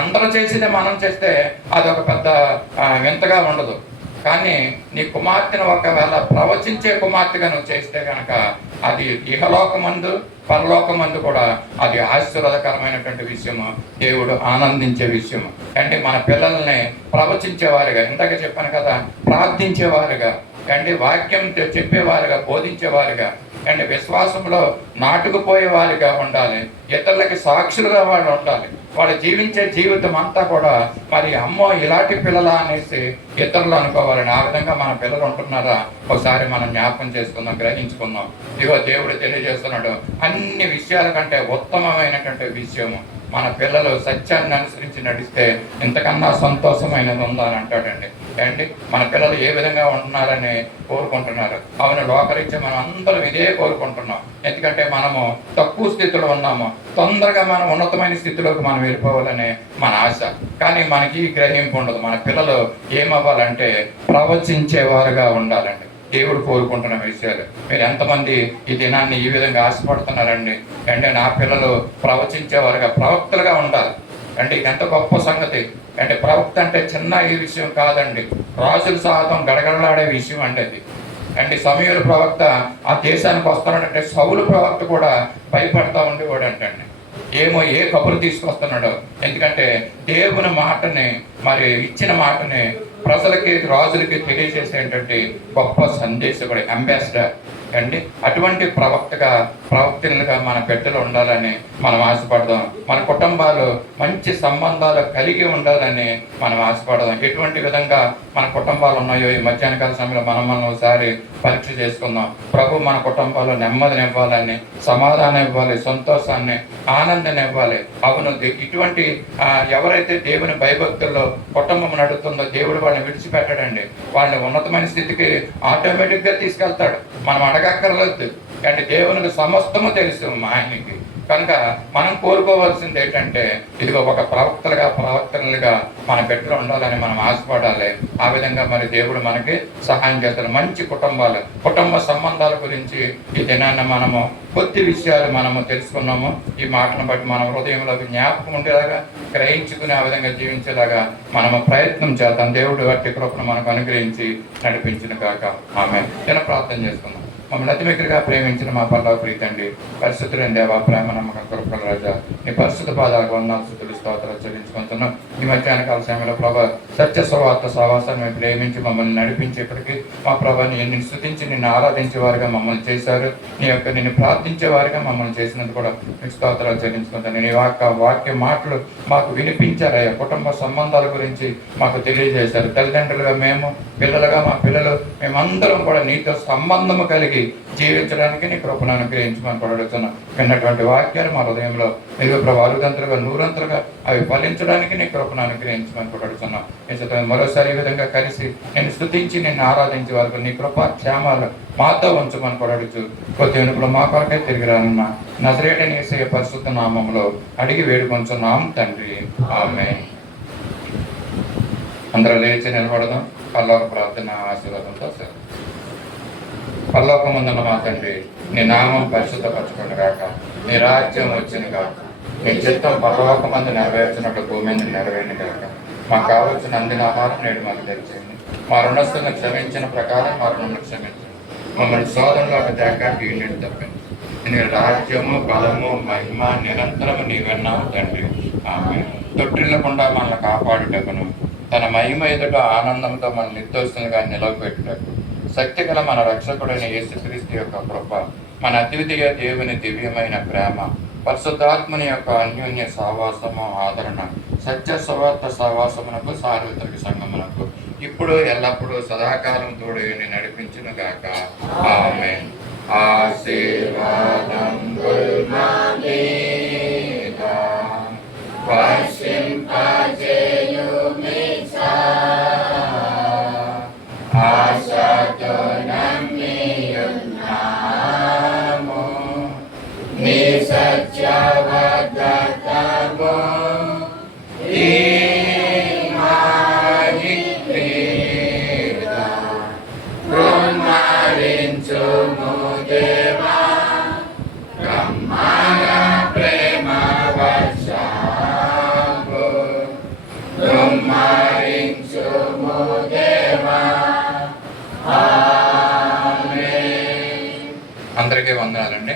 అందరూ చేసిందే మనం చేస్తే అదొక పెద్ద వింతగా ఉండదు. కానీ నీ కుమార్తెను ఒకవేళ ప్రవచించే కుమార్తెగా నువ్వు చేస్తే కనుక అది ఇహలోకమందు, పరలోకమందు కూడా అది ఆశీర్వాదకరమైనటువంటి విషయము, దేవుడు ఆనందించే విషయము. అంటే మన పిల్లల్ని ప్రవచించేవారుగా, ఇందాక చెప్పాను కదా, ప్రార్థించేవారుగా అంటే వాక్యం చెప్పేవారుగా, బోధించేవారుగా అండ్ విశ్వాసంలో నాటుకుపోయేవారుగా ఉండాలి. ఇతరులకి సాక్షులుగా వాళ్ళు ఉండాలి. వాళ్ళు జీవించే జీవితం అంతా కూడా మరి అమ్మో ఇలాంటి పిల్లలా అనేసి ఇతరులు అనుకోవాలని. ఆ విధంగా మన పిల్లలు ఉంటున్నారా? ఒకసారి మనం జ్ఞాపకం చేసుకుందాం, గ్రహించుకుందాం. ఇగో దేవుడు తెలియజేస్తున్నాడు, అన్ని విషయాల కంటే ఉత్తమమైనటువంటి విషయము మన పిల్లలు సత్యాన్ని అనుసరించి నడిస్తే ఇంతకన్నా సంతోషమైనది ఉందా అని అంటాడండి. ఏంటి మన పిల్లలు ఏ విధంగా ఉంటున్నారని కోరుకుంటున్నారు. అవును, లోకరీత్యా మనం అందరం ఇదే కోరుకుంటున్నాం. ఎందుకంటే మనము తక్కువ స్థితిలో ఉన్నాము, తొందరగా మనం ఉన్నతమైన స్థితిలోకి మనం వెళ్ళిపోవాలని మన ఆశ. కానీ మనకి గ్రహింపు ఉండదు. మన పిల్లలు ఏమవ్వాలంటే ప్రవచించేవారుగా ఉండాలండి. దేవుడు కోరుకుంటున్న విషయాలు. మీరు ఎంతమంది ఈ దినాన్ని ఈ విధంగా ఆశపడుతున్నారండి? అంటే నా పిల్లలు ప్రవచించేవారుగా, ప్రవక్తలుగా ఉండాలి అంటే ఎంత గొప్ప సంగతి. అంటే ప్రవక్త అంటే చిన్న ఈ విషయం కాదండి, రాజుల శాతం గడగడలాడే విషయం అండి అది. అండ్ సమూయేలు ప్రవక్త ఆ దేశానికి వస్తున్నాడంటే సౌలు ప్రవక్త కూడా భయపడతా ఉండేవాడు అంటండి. ఏమో ఏ కబురు తీసుకొస్తున్నాడో. ఎందుకంటే దేవుని మాటని, మరి ఇచ్చిన మాటని ప్రజలకి, రాజులకి తెలియజేసేటువంటి గొప్ప సందేశకుడు, అంబాసిడర్ అండి. అటువంటి ప్రవక్తలుగా మన బిడ్డలు ఉండాలని మనం ఆశపడదాం. మన కుటుంబాలు మంచి సంబంధాలు కలిగి ఉండాలని మనం ఆశపడదాం. ఎటువంటి విధంగా మన కుటుంబాలు ఉన్నాయో ఈ మధ్యాహ్నకాల సమయంలో మనం ఒకసారి పరీక్ష చేసుకుందాం. ప్రభు మన కుటుంబాల్లో నెమ్మదిని ఇవ్వాలని, సమాధానం ఇవ్వాలి, సంతోషాన్ని, ఆనందాన్ని ఇవ్వాలి. అవును, ఇటువంటి ఎవరైతే దేవుని భయభక్తుల్లో కుటుంబం నడుస్తుందో దేవుడు వాళ్ళని విడిచిపెట్టడండి. వాళ్ళని ఉన్నతమైన స్థితికి ఆటోమేటిక్గా తీసుకెళ్తాడు. మనం అడగక్కర్లేదు. అంటే దేవునికి సమస్తము తెలుసు మా ఆయనకి. కనుక మనం కోరుకోవాల్సింది ఏంటంటే ఇదిగో ఒక ప్రవక్తలుగా మన బిడ్డలు ఉండాలని మనం ఆశపడాలి. ఆ విధంగా మరి దేవుడు మనకి సహాయం చేస్తాడు. మంచి కుటుంబ సంబంధాల గురించి ఈ దినాన్ని మనము కొద్ది విషయాలు మనము తెలుసుకున్నాము. ఈ మాటను బట్టి మన హృదయంలో జ్ఞాపకం ఉండేలాగా, గ్రహించుకునే ఆ విధంగా జీవించేలాగా మనము ప్రయత్నం చేద్దాం. దేవుడు వాటి కృపను మనకు అనుగ్రహించి నడిపించిన కాక ఆమె ప్రార్థన చేసుకుందాం. మమ్మల్ని అతి మిక్కిలిగా ప్రేమించిన మా పర్లో ప్రీతండి, పరిశుద్ధులైన దేవా, ప్రేమ నమ్మకం కృపల రాజా, నీ పరిశుద్ధ పాదాలకు వందనాలు, స్తుతులు, స్తోత్రాలు చెల్లించుకుంటున్నాం. ఈ మధ్యాహ్నకాల సమయంలో ప్రభా సత్య సువార్త సహవాసాన్ని మేము ప్రేమించి మమ్మల్ని నడిపించేప్పటికీ మా ప్రభా నిన్ను స్తుతించి నిన్ను ఆరాధించే వారిగా మమ్మల్ని చేశారు. నిన్ను ప్రార్థించే వారిగా మమ్మల్ని చేసినందుకు కూడా మీకు స్తోత్రాలు చెల్లించుకుంటాను. నీ వాక్య మాటలు మాకు వినిపించారయ్యా. కుటుంబ సంబంధాల గురించి మాకు తెలియజేశారు. తల్లిదండ్రులుగా మేము, పిల్లలుగా మా పిల్లలు, మేమందరం కూడా నీతో సంబంధము కలిగి జీవించడానికి నీ కృపను అనుగ్రహించమని అడుగుతున్నాం. విన్నటువంటి వాక్యాలు మా హృదయంలో నీవు ప్రభు అరుదంతలుగా, నూరంతలుగా అవి ఫలించడానికి నీ కృపను అనుగ్రహించమని అడుగుతున్నాం. మరోసారి ఈ విధంగా కలిసి నేను స్తుతించి నిన్ను ఆరాధించే వరకు నీ కృపా క్షేమాలు మాతో ఉంచమని అడుగుచు కొద్ది వెనుకలో మా కొరకే తిరిగి రానున్న నజరేయుడైన యేసయ్య పరిశుద్ధ నామములో అడిగి వేడుకొంచున్నాం తండ్రి, ఆమేన్. అందరూ లేచి నిలబడదాం. పరలోక ప్రార్థన ఆశీర్వాదంతో సెలవు. పరలోకమందున్న మా తండ్రి, నీ నామం పరిశుద్ధపరచుకుని గాక, నీ రాజ్యం వచ్చిన గాక, నీ చిత్తం పరలోకమందు నెరవేర్చినట్టు భూమి మీద నెరవేరిన గాక. మాకు కావలసిన అందిన ఆహారం నేడు మాకు తెచ్చేయండి. మా రుణస్తులను క్షమించిన ప్రకారం మా రుణాలను క్షమించండి. మమ్మల్ని శోధనలోకి తేక కీడుని తప్పండి. నీ రాజ్యము, బలము, మహిమ నిరంతరము నీవన్నావు తండ్రి, ఆమేన్. తొట్టిల్లకుండా మనల్ని కాపాడుటకును, తన మహిమ ఎదుట ఆనందంతో మన నిర్దోషులుగా నిలవబెట్టుటకు శక్తి గల మన రక్షకుడైన యేసుక్రీస్తు యొక్క కృప, మన అద్వితీయ దేవుని దివ్యమైన ప్రేమ, పరిశుద్ధాత్మని యొక్క అన్యోన్య సహవాసము, ఆదరణ, సత్య సువార్త సహవాసమునకు, సార్వత్రిక సంగమునకు ఇప్పుడు ఎల్లప్పుడూ సదాకాలం తోడుని నడిపించును గాక, ఆమేన్. ఆశీర్వాదం ఆశతో నమ్మియున్నాము, నీ సత్యవదతము ఈ మాయి క్రీడ కుమ్మరించుము దేవా, కమ్మన ప్రేమ వర్షము కుమ్మరించుము దేవా. అందరికీ వందనాలండి.